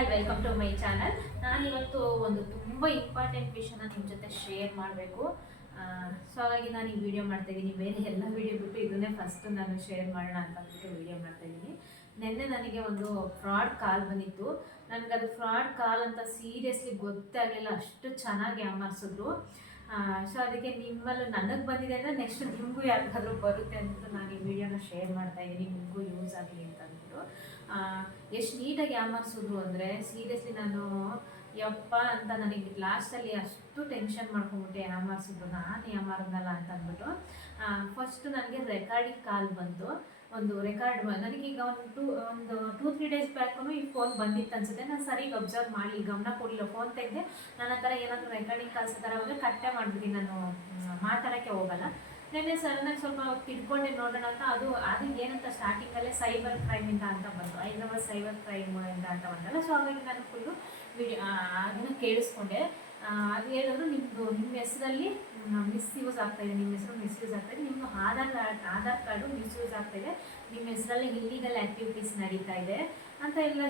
All welcome to my channel ನಾನಿವತ್ತು ಒಂದು ತುಂಬ ಇಂಪಾರ್ಟೆಂಟ್ ವಿಷಯನ ನಿಮ್ಮ ಜೊತೆ ಶೇರ್ ಮಾಡಬೇಕು. ಸೊ ಹಾಗಾಗಿ ನಾನು ಈ ವಿಡಿಯೋ ಮಾಡ್ತಾ ಇದ್ದೀನಿ ಬೇರೆ ಎಲ್ಲ ವಿಡಿಯೋ ಬಿಟ್ಟು ಇದನ್ನೇ ಫಸ್ಟ್ ನಾನು ಶೇರ್ ಮಾಡೋಣ ಅಂತ ಅಂದ್ಬಿಟ್ಟು ವಿಡಿಯೋ ಮಾಡ್ತಾ ಇದ್ದೀನಿ ನಿನ್ನೆ ನನಗೆ ಒಂದು ಫ್ರಾಡ್ ಕಾಲ್ ಬಂದಿತ್ತು. ನನಗೆ ಅದು ಫ್ರಾಡ್ ಕಾಲ್ ಅಂತ ಸೀರಿಯಸ್ಲಿ ಗೊತ್ತೇ ಆಗಲಿಲ್ಲ. ಅಷ್ಟು ಚೆನ್ನಾಗಿ ಯಾಮಾರಿಸಿದ್ರು ಸೊ ಅದಕ್ಕೆ ನಿಮ್ಮಲ್ಲೂ ನನಗೆ ಬಂದಿದೆ ಅಂದರೆ ನೆಕ್ಸ್ಟ್ ನಿಮಗೂ ಯಾರಿಗಾದ್ರೂ ಬರುತ್ತೆ ಅಂದ್ಬಿಟ್ಟು ನಾನು ಈ ವಿಡಿಯೋನ ಶೇರ್ ಮಾಡ್ತಾ ಇದ್ದೀನಿ ನಿಮಗೂ ಯೂಸ್ ಆಗಲಿ ಅಂತ ಅಂದ್ಬಿಟ್ಟು. ಎಷ್ಟು ನೀಟಾಗಿ ಯಾಮಾರಿಸಿದ್ರು ಅಂದರೆ ಸೀರಿಯಸ್ಲಿ ನಾನು, ಯಪ್ಪ ಅಂತ ನನಗೆ ಲಾಸ್ಟಲ್ಲಿ ಅಷ್ಟು ಟೆನ್ಷನ್ ಮಾಡ್ಕೊಂಬಿಟ್ಟೆ ಯಾಮಾರಿಸಿದ್ರು ನಾನು ಯಾಮಾರದಲ್ಲ ಅಂತ ಅಂದ್ಬಿಟ್ಟು. ಫಸ್ಟ್ ನನಗೆ ರೆಕಾರ್ಡಿಂಗ್ ಕಾಲ್ ಬಂತು. ಒಂದು ರೆಕಾರ್ಡ್ ನನಗೀಗ ಒಂದು ಟೂ ಒಂದು ಟೂ ತ್ರೀ ಡೇಸ್ ಬ್ಯಾಕು ಈ ಫೋನ್ ಬಂದಿತ್ತು ಅನ್ಸುತ್ತೆ. ನಾನು ಸರಿಗೆ ಅಬ್ಸರ್ವ್ ಮಾಡಿ ಗಮನ ಕೊಡಲಿಲ್ಲ. ಫೋನ್ ತೆಗೆದೆ, ನನ್ನ ಥರ ಏನಾದರೂ ರೆಕಾರ್ಡಿಂಗ್ ಕಾಲ್ಸ್ ಥರ ಹೋದರೆ ಕಟ್ಟೆ ಮಾಡಿಬಿಡಿ, ನಾನು ಮಾತಾಡೋಕ್ಕೆ ಹೋಗಲ್ಲ. ನೆನ್ನೆ ಸಡನ್ನಾಗಿ ಸ್ವಲ್ಪ ತಿಳ್ಕೊಂಡೆ ನೋಡೋಣ ಅಂತ. ಅದು ಅದು ಏನಂತ ಸ್ಟಾರ್ಟಿಂಗಲ್ಲೇ ಸೈಬರ್ ಕ್ರೈಮಿಂದ ಅಂತ ಬಂತು. ಹೈದರಾಬಾದ್ ಸೈಬರ್ ಕ್ರೈಮ್ ಇಂದ ಅಂತ ಬಂತಲ್ಲ ಸೊ ಹಾಗಾಗಿ ನಾನು ಫುಲ್ಲು ವಿಡಿಯೋ ಅದನ್ನು ಕೇಳಿಸ್ಕೊಂಡೆ. ಅದು ಹೇಳಿದ್ರು ನಿಮ್ಮದು ನಿಮ್ಮ ಹೆಸರಲ್ಲಿ ಮಿಸ್ಯೂಸ್ ಆಗ್ತಾಯಿದೆ ನಿಮ್ಮ ಹೆಸರು ಮಿಸ್ಯೂಸ್ ಆಗ್ತಾಯಿದೆ ನಿಮ್ಮ Aadhaar card, Aadhaar card misuse ಆಗ್ತಾ ಇದೆ. ನಿಮ್ಮ ಹೆಸರಲ್ಲಿ ಇಲ್ಲಿಗಲ್ ಆ್ಯಕ್ಟಿವಿಟೀಸ್ ನಡೀತಾ ಇದೆ. ಅಂತ ಎಲ್ಲ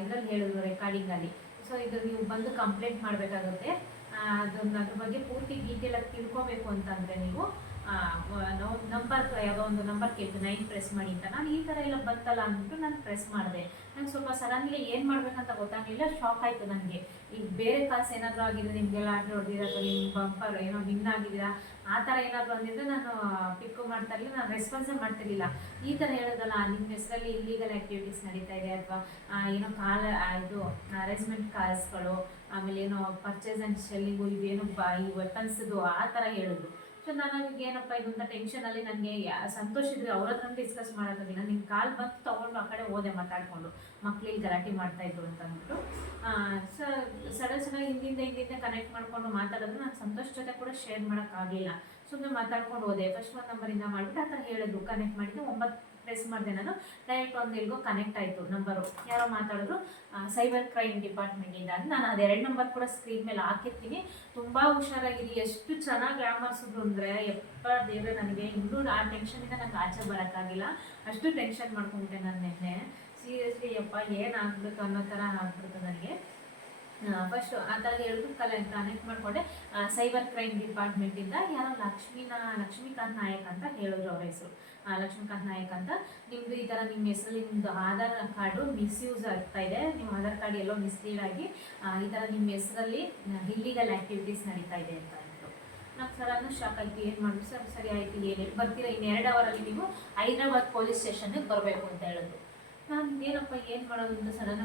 ಇದರಲ್ಲಿ ಹೇಳಿದ್ರು ರೆಕಾರ್ಡಿಂಗಲ್ಲಿ ಸೊ ಇದು ನೀವು ಬಂದು ಕಂಪ್ಲೇಂಟ್ ಮಾಡಬೇಕಾಗುತ್ತೆ. ಅದನ್ನ ಅದ್ರ ಬಗ್ಗೆ ಪೂರ್ತಿ ಡೀಟೇಲಾಗಿ ತಿಳ್ಕೊಬೇಕು ಅಂತಂದರೆ ನೀವು. ನಂಬರ್ ಯಾವುದೋ ಒಂದು ನಂಬರ್ ಕೇಳ್ತು ನೈನ್ ಪ್ರೆಸ್ ಮಾಡಿ ಅಂತ. ನಾನು ಈ ಥರ ಎಲ್ಲ ಬಂತಲ್ಲ ಅಂದ್ಬಿಟ್ಟು ನಾನು ಪ್ರೆಸ್ ಮಾಡಿದೆ. ನಂಗೆ ಸ್ವಲ್ಪ ಸಡನ್ಲಿ ಏನು ಮಾಡ್ಬೇಕಂತ ಗೊತ್ತಾಗಲಿಲ್ಲ ಶಾಕ್ ಆಯಿತು ನನಗೆ ಈಗ ಬೇರೆ ಕಾಸು ಏನಾದರೂ ಆಗಿದ್ರೆ ನಿಮಗೆಲ್ಲ ಆರ್ಡ್ರ್ ಹೊಡೆದಿರೋ ಅಥವಾ ನಿಮ್ಮ ಬಂಪರ್ ಏನೋ ವಿನ್ ಆಗಿದ್ದೀರಾ? ಆ ಥರ ಏನಾದರೂ ಅಂದಿದ್ರೆ ನಾನು ಪಿಕ್ಕು ಮಾಡ್ತಾ ಇರಲಿಲ್ಲ, ನಾನು ರೆಸ್ಪಾನ್ಸೇ ಮಾಡ್ತಿರಲಿಲ್ಲ ಈ ಥರ ಹೇಳೋದಲ್ಲ ನಿಮ್ಮ ಹೆಸರಲ್ಲಿ ಇಲ್ಲೀಗಲ್ ಆ್ಯಕ್ಟಿವಿಟೀಸ್ ನಡೀತಾ ಇದೆ ಅಥವಾ ಏನೋ ಕಾಲ ಇದು ಅರೇಂಜ್ಮೆಂಟ್ ಕಾಲ್ಸ್ಗಳು ಆಮೇಲೆ ಏನೋ ಪರ್ಚೇಸ್ ಆ್ಯಂಡ್ ಸೆಲ್ಲಿಂಗು ಇದೇನೋ ಬಾ, ಈ ವೆಪನ್ಸ್ದು ಆ ಥರ ಹೇಳಿದ್ರು ಸೊ ನನಗೆ ಏನಪ್ಪ ಇದು ಅಂತ ಟೆನ್ಷನಲ್ಲಿ ನನಗೆ ಸಂತೋಷ ಇದ್ರೆ ಅವ್ರ ಹತ್ರ ಡಿಸ್ಕಸ್ ಮಾಡೋಕ್ಕಾಗಿಲ್ಲ. ನಿನ್ನ ಕಾಲ್ ಬಂತು ತಗೊಂಡು ಆ ಕಡೆ ಹೋದೆ ಮಾತಾಡಿಕೊಂಡು. ಮಕ್ಳಿಗೆ ಗಲಾಟೆ ಮಾಡ್ತಾ ಇದ್ರು ಅಂತ ಅಂದ್ಬಿಟ್ಟು. ಸೊ, ಸಡನ್ ಸಡನ್ ಹಿಂದಿಂದ ಹಿಂದಿಂದ ಕನೆಕ್ಟ್ ಮಾಡ್ಕೊಂಡು ಮಾತಾಡೋದು ನಾನು ಸಂತೋಷ ಜೊತೆ ಕೂಡ ಶೇರ್ ಮಾಡೋಕ್ಕಾಗಲಿಲ್ಲ ಸುಮ್ಮನೆ ಮಾತಾಡ್ಕೊಂಡು ಹೋದೆ. ಫಸ್ಟ್ ಒಂದು ನಂಬರಿಂದ ಮಾಡಿಬಿಟ್ಟು ಆ ಥರ ಹೇಳಿದ್ರು. ಕನೆಕ್ಟ್ ಮಾಡಿದ್ದು ಒಂಬತ್ತು ಪ್ರೆಸ್ ಮಾಡಿದೆ ನಾನು ಡೈರೆಕ್ಟ್ ಒಂದು ಎಲ್ಗೋ ಕನೆಕ್ಟ್ ಆಯಿತು ನಂಬರು ಯಾರೋ ಮಾತಾಡಿದ್ರು ಸೈಬರ್ ಕ್ರೈಮ್ ಡಿಪಾರ್ಟ್ಮೆಂಟಿಂದ ಅಂತ. ನಾನು ಅದೆರಡು ನಂಬರ್ ಕೂಡ ಸ್ಕ್ರೀನ್ ಮೇಲೆ ಹಾಕಿರ್ತೀನಿ. ತುಂಬ ಹುಷಾರಾಗಿದೆ ಎಷ್ಟು ಚೆನ್ನಾಗಿ ಗ್ರಾಮರ್ಸಿದ್ರು ಅಂದರೆ ಎಪ್ಪ ದೇವ್ರೆ, ನನಗೆ ಇನ್ನೂ ಆ ಟೆನ್ಷನಿಂದ ನಂಗೆ ಆಚೆ ಬರೋಕ್ಕಾಗಿಲ್ಲ. ಅಷ್ಟು ಟೆನ್ಷನ್ ಮಾಡ್ಕೊಂಡೆ ನಾನು ನಿನ್ನೆ. ಸೀರಿಯಸ್ಲಿ ಯಪ್ಪ ಏನಾಗ್ಬೇಕು ಅನ್ನೋ ಥರ ಆಗ್ಬಿಡ್ತು ನನಗೆ. ಫಸ್ಟ್ ಆ ಹೇಳಿದ್ರು ಕಲೆ ಕನೆಕ್ಟ್ ಮಾಡಿಕೊಂಡೆ. ಸೈಬರ್ ಕ್ರೈಮ್ ಡಿಪಾರ್ಟ್ಮೆಂಟಿಂದ ಯಾರೋ ಲಕ್ಷ್ಮೀನಾ, ಲಕ್ಷ್ಮೀಕಾಂತ್ ನಾಯಕ್ ಅಂತ ಹೇಳಿದ್ರು ಅವ್ರ ಹೆಸರು. ಲಕ್ಷ್ಮೀಕಾಂತ್ ನಾಯಕ್ ಅಂತ. ನಿಮ್ಮದು ಈ ಥರ ನಿಮ್ಮ ಹೆಸರಲ್ಲಿ ನಿಮ್ಮದು ಆಧಾರ್ ಕಾರ್ಡು ಮಿಸ್ಯೂಸ್ ಆಗ್ತಾ ಇದೆ. ನಿಮ್ಮ ಆಧಾರ್ ಕಾರ್ಡ್ ಎಲ್ಲೋ ಮಿಸ್ಲೀಡ್ ಆಗಿ ಈ ಥರ ನಿಮ್ಮ ಹೆಸರಲ್ಲಿ ಇಲ್ಲಿಗಲ್ ಆ್ಯಕ್ಟಿವಿಟೀಸ್ ನಡೀತಾ ಇದೆ ಅಂತ ನಾವು ಸರ್ ಅನ್ನೋ ಶಾಕ್ ಆಯ್ತು. ಏನು ಮಾಡಿದ್ರು ಸರ್, ಸರಿ ಆಯ್ತು ಏನು ಬರ್ತೀರಾ? ಇನ್ನು ಎರಡು ಅವರಲ್ಲಿ ನೀವು ಹೈದ್ರಾಬಾದ್ ಪೊಲೀಸ್ ಸ್ಟೇಷನ್ಗೆ ಬರಬೇಕು ಅಂತ ಹೇಳಿದ್ರು. ನಾನು ಏನಪ್ಪ, ಏನು ಮಾಡೋದು ಅಂತ ಸಡನ್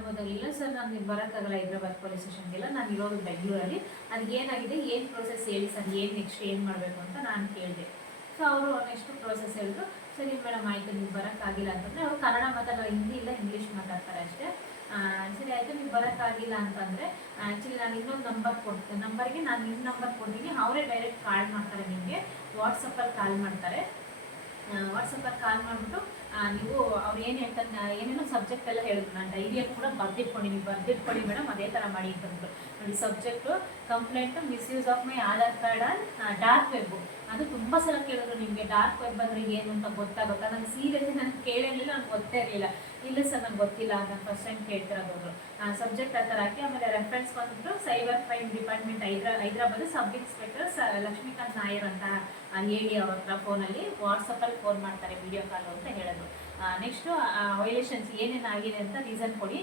ಸರ್ ನಾನು ಬರೋಕ್ಕಾಗಲ್ಲ ಹೈದ್ರಾಬಾದ್ ಪೊಲೀಸ್ ಸ್ಟೇಷನ್ಗೆಲ್ಲ ನಾನು ಇರೋದು ಬೆಂಗಳೂರಲ್ಲಿ. ನನಗೆ ಏನಾಗಿದೆ? ಏನು ಪ್ರೋಸೆಸ್ ಹೇಳಿ ಸರ್ ಏನು ನೆಕ್ಸ್ಟ್ ಏನು ಮಾಡಬೇಕು ಅಂತ ನಾನು ಕೇಳಿದೆ. ಸೊ ಅವರು ನೆಕ್ಸ್ಟ್ ಪ್ರೋಸೆಸ್ ಹೇಳಿದ್ರು. ಸರಿ ಮೇಡಮ್ ಆಯಿತು, ನೀವು ಬರೋಕ್ಕಾಗಿಲ್ಲ ಅಂತಂದರೆ ಅವರು ಕನ್ನಡ ಮಾತಾಡೋ ಹಿಂದಿ ಇಲ್ಲ ಇಂಗ್ಲೀಷ್ ಮಾತಾಡ್ತಾರೆ ಅಷ್ಟೇ. ಸರಿ, ಆಯಿತು, ನೀವು ಬರೋಕ್ಕಾಗಿಲ್ಲ ಅಂತಂದರೆ ಆ್ಯಕ್ಚುಲಿ ನಾನು ಇನ್ನೊಂದು ನಂಬರ್ ಕೊಡ್ತೀನಿ. ನಂಬರ್ಗೆ ನಾನು ನಿಮ್ಮ ನಂಬರ್ ಕೊಡ್ತೀನಿ. ಅವರೇ ಡೈರೆಕ್ಟ್ ಕಾಲ್ ಮಾಡ್ತಾರೆ ನಿಮಗೆ. ವಾಟ್ಸಪ್ಪಲ್ಲಿ ಕಾಲ್ ಮಾಡ್ತಾರೆ. ವಾಟ್ಸಪ್ಪಲ್ಲಿ ಕಾಲ್ ಮಾಡಿಬಿಟ್ಟು ನೀವು ಅವ್ರು ಏನು ಹೇಳ್ತಾನೆ ಏನೇನೋ ಸಬ್ಜೆಕ್ಟ್ ಎಲ್ಲ ಹೇಳಿದ್ರು. ನಾನು ಡೈರಿಯಲ್ಲಿ ಕೂಡ ಬರ್ದಿಟ್ಕೊಂಡಿನಿ ಬರ್ದಿಟ್ಕೊಳ್ಳಿ ಮೇಡಮ್ ಅದೇ ಥರ ಮಾಡಿ ಅಂತಂದ್ರು. ನೋಡಿ subject complaint misuse of my Aadhaar card and dark web ಅದು ತುಂಬ ಸಲ ಕೇಳಿದ್ರು ನಿಮಗೆ ಡಾರ್ಕ್ ವೆಬ್ ಅಂದರೆ ಏನು ಅಂತ ಗೊತ್ತಾಗುತ್ತಾ? ನನಗೆ ಸೀರಿಯಸ್ಲಿ ನಾನು ಕೇಳಿರಲಿಲ್ಲ ನನಗೆ ಗೊತ್ತೇ ಇರಲಿಲ್ಲ. ಇಲ್ಲ ಸರ್ ನಂಗೆ ಗೊತ್ತಿಲ್ಲ ಅಂತ ಫಸ್ಟ್ ಟೈಮ್ ಕೇಳ್ತಿರೋದು ಸಬ್ಜೆಕ್ಟ್ ಆ ಥರ ಹಾಕಿ ಆಮೇಲೆ ರೆಫರೆನ್ಸ್ ಬಂದ್ಬಿಟ್ಟು ಸೈಬರ್ ಕ್ರೈಮ್ ಡಿಪಾರ್ಟ್ಮೆಂಟ್ ಹೈದ್ರಾ ಹೈದರಾಬಾದ್ ಸಬ್ ಇನ್ಸ್ಪೆಕ್ಟರ್ ಸ ಲಕ್ಷ್ಮೀಕಾಂತ್ ನಾಯರ್ ಅಂತ ಹೇಳಿ ಅವ್ರ ಹತ್ರ ಫೋನಲ್ಲಿ ವಾಟ್ಸಪ್ಪಲ್ಲಿ ಫೋನ್ ಮಾಡ್ತಾರೆ ವಿಡಿಯೋ ಕಾಲ್ ಅಂತ ಹೇಳಿದ್ರು. ನೆಕ್ಸ್ಟು ವೈಲೇಷನ್ಸ್ ಏನೇನು ಆಗಿದೆ ಅಂತ ರೀಸನ್ ಕೊಡಿ.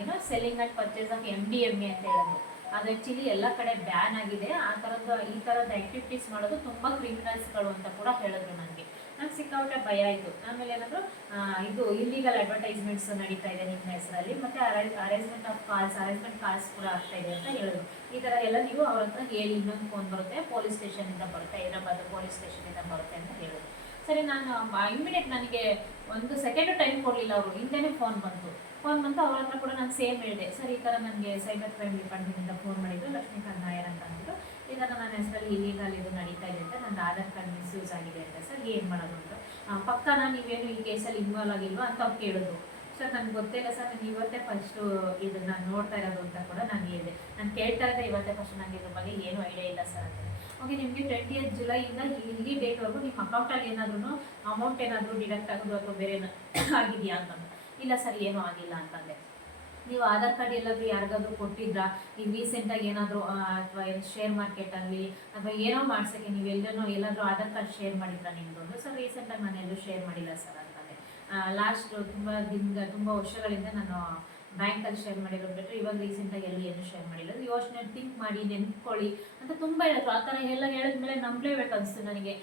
ಏನು selling and purchase of M D M A ಅಂತ ಹೇಳಿದ್ರು. ಅದು ಆ್ಯಕ್ಚುಲಿ ಎಲ್ಲ ಕಡೆ ಬ್ಯಾನ್ ಆಗಿದೆ. ಆ ಥರದ್ದು ಈ ಥರದ ಆ್ಯಕ್ಟಿವಿಟೀಸ್ ಮಾಡೋದು ತುಂಬ ಕ್ರಿಮಿನಲ್ಸ್ಗಳು ಅಂತ ಕೂಡ ಹೇಳಿದ್ರು ನನಗೆ. ನಂಗೆ ಸಿಕ್ಕಾಪಟ್ಟೆ ಭಯ ಆಯಿತು. ಆಮೇಲೆ ಏನಾದರೂ ಇದು ಇಲ್ಲಿಗಲ್ ಅಡ್ವರ್ಟೈಸ್ಮೆಂಟ್ಸ್ ನಡೀತಾ ಇದೆ ನಿಮ್ಮ ಹೆಸರಲ್ಲಿ. ಮತ್ತು arrangement of calls arrangement calls ಕೂಡ ಆಗ್ತಾ ಇದೆ ಅಂತ ಹೇಳಿದ್ರು. ಈ ಥರ ಎಲ್ಲ ನೀವು ಅವ್ರ ಹತ್ರ ಹೇಳಿ, ಇನ್ನೊಂದು ಫೋನ್ ಬರುತ್ತೆ ಪೊಲೀಸ್ ಸ್ಟೇಷನಿಂದ ಬರುತ್ತೆ, ಹೈದರಾಬಾದ್ ಪೊಲೀಸ್ ಸ್ಟೇಷನಿಂದ ಬರುತ್ತೆ ಅಂತ ಹೇಳಿದ್ರು. ಸರಿ, ನಾನು ಇಮಿಡಿಯೇಟ್ ನನಗೆ ಒಂದು ಸೆಕೆಂಡು ಟೈಮ್ ಕೊಡಲಿಲ್ಲ ಅವರು. ಹಿಂದೆನೇ ಫೋನ್ ಬಂತು. ಫೋನ್ ಬಂತು ಅವ್ರ ಹತ್ರ ಕೂಡ ನಾನು ಸೇಮ್ ಹೇಳಿದೆ. ಸರ್, ಈ ಥರ ನನಗೆ ಸೈಬರ್ ಕ್ರೈಮ್ ಡಿಪಾರ್ಟ್ಮೆಂಟಿಂದ ಫೋನ್ ಮಾಡಿದ್ರು ಲಕ್ಷ್ಮೀಕಾಂತ್ ನಾಯರ್ ಅಂತ ಅಂದ್ಬಿಟ್ಟು ಈ ಥರ ನನ್ನ ಹೆಸರಲ್ಲಿ ಇಲ್ಲಿಗಾಲ ಇದು ನಡೀತಾ ಇದೆ ಅಂತ ನನ್ನ ಆಧಾರ್ ಕಾರ್ಡ್ ಮಿಸ್ಯೂಸ್ ಆಗಿದೆ ಅಂತ. ಸರ್, ಏನು ಮಾಡೋದು ಅಂತ. ಪಕ್ಕ ಪಕ್ಕನ ನೀವೇನು ಈ ಕೇಸಲ್ಲಿ ಇನ್ವಾಲ್ವ್ ಆಗಿಲ್ವಾ ಅಂತ ಅವ್ರು ಕೇಳಿದ್ರು. ಸರ್, ನನಗೆ ಗೊತ್ತಿಲ್ಲ ಸರ್, ನಾನು ಇವತ್ತೇ ಫಸ್ಟು ಇದು ನಾನು ನೋಡ್ತಾ ಇರೋದು ಅಂತ ಕೂಡ ನಾನು ಹೇಳಿದೆ. ನಾನು ಕೇಳ್ತಾ ಇದ್ದೆ ಇವತ್ತೇ ಫಸ್ಟ್ ನನಗೆ ಇದ್ರ ಬಗ್ಗೆ ಏನೂ ಐಡಿಯಾ ಇಲ್ಲ ಸರ್ ಅಂತ. ಓಕೆ, ನಿಮಗೆ ಟ್ವೆಂಟಿ ಏತ್ ಜುಲೈಯಿಂದ ಇಲ್ಲಿ ಡೇಟ್ವರೆಗೂ ನಿಮ್ಮ ಅಕೌಂಟಲ್ಲಿ ಏನಾದ್ರೂ ಅಮೌಂಟ್ ಏನಾದರೂ ಡಿಡಕ್ಟ್ ಆಗೋದು ಅಥವಾ ಬೇರೆ ಆಗಿದೆಯಾ ಅಂತಂದು ಇಲ್ಲ ಸರ್, ಏನೂ ಆಗಿಲ್ಲ ಅಂತಂದೆ. ನೀವು ಆಧಾರ್ ಕಾರ್ಡ್ ಎಲ್ಲಾದರೂ ಯಾರಿಗಾದ್ರೂ ಕೊಟ್ಟಿದ್ರಾ? ಈಗ ರೀಸೆಂಟಾಗಿ ಏನಾದರೂ ಅಥವಾ ಶೇರ್ ಮಾರ್ಕೆಟಲ್ಲಿ ಅಥವಾ ಏನೋ ಮಾಡ್ಸೋಕ್ಕೆ ನೀವು ಎಲ್ಲರೂ ಎಲ್ಲಾದರೂ ಆಧಾರ್ ಕಾರ್ಡ್ ಶೇರ್ ಮಾಡಿದ್ರಾ ಅಂದರೆ ಸರ್ ರೀಸೆಂಟಾಗಿ ನಾನು ಎಲ್ಲೂ ಶೇರ್ ಮಾಡಿಲ್ಲ ಸರ್ ಅಂತಂದೆ. ಲಾಸ್ಟ್ ತುಂಬ ದಿನ ತುಂಬ ವರ್ಷಗಳಿಂದ ನಾನು ಬ್ಯಾಂಕಲ್ಲಿ ಶೇರ್ ಮಾಡಿರೋದು ಬಿಟ್ಟರೆ ಇವಾಗ ರೀಸೆಂಟಾಗಿ ಎಲ್ಲಿ ಏನು ಶೇರ್ ಮಾಡಿಲ್ಲ. ಯೋಚನೆ ಥಿಂಕ್ ಮಾಡಿ ನೆನ್ಕೊಳ್ಳಿ ಅಂತ ತುಂಬ ಹೇಳಿದ್ರು. ಆ ಥರ ಎಲ್ಲ ಹೇಳಿದ್ಮೇಲೆ ನಂಬಲೇಬೇಕು ಅನಿಸ್ತು ನನಗೆ.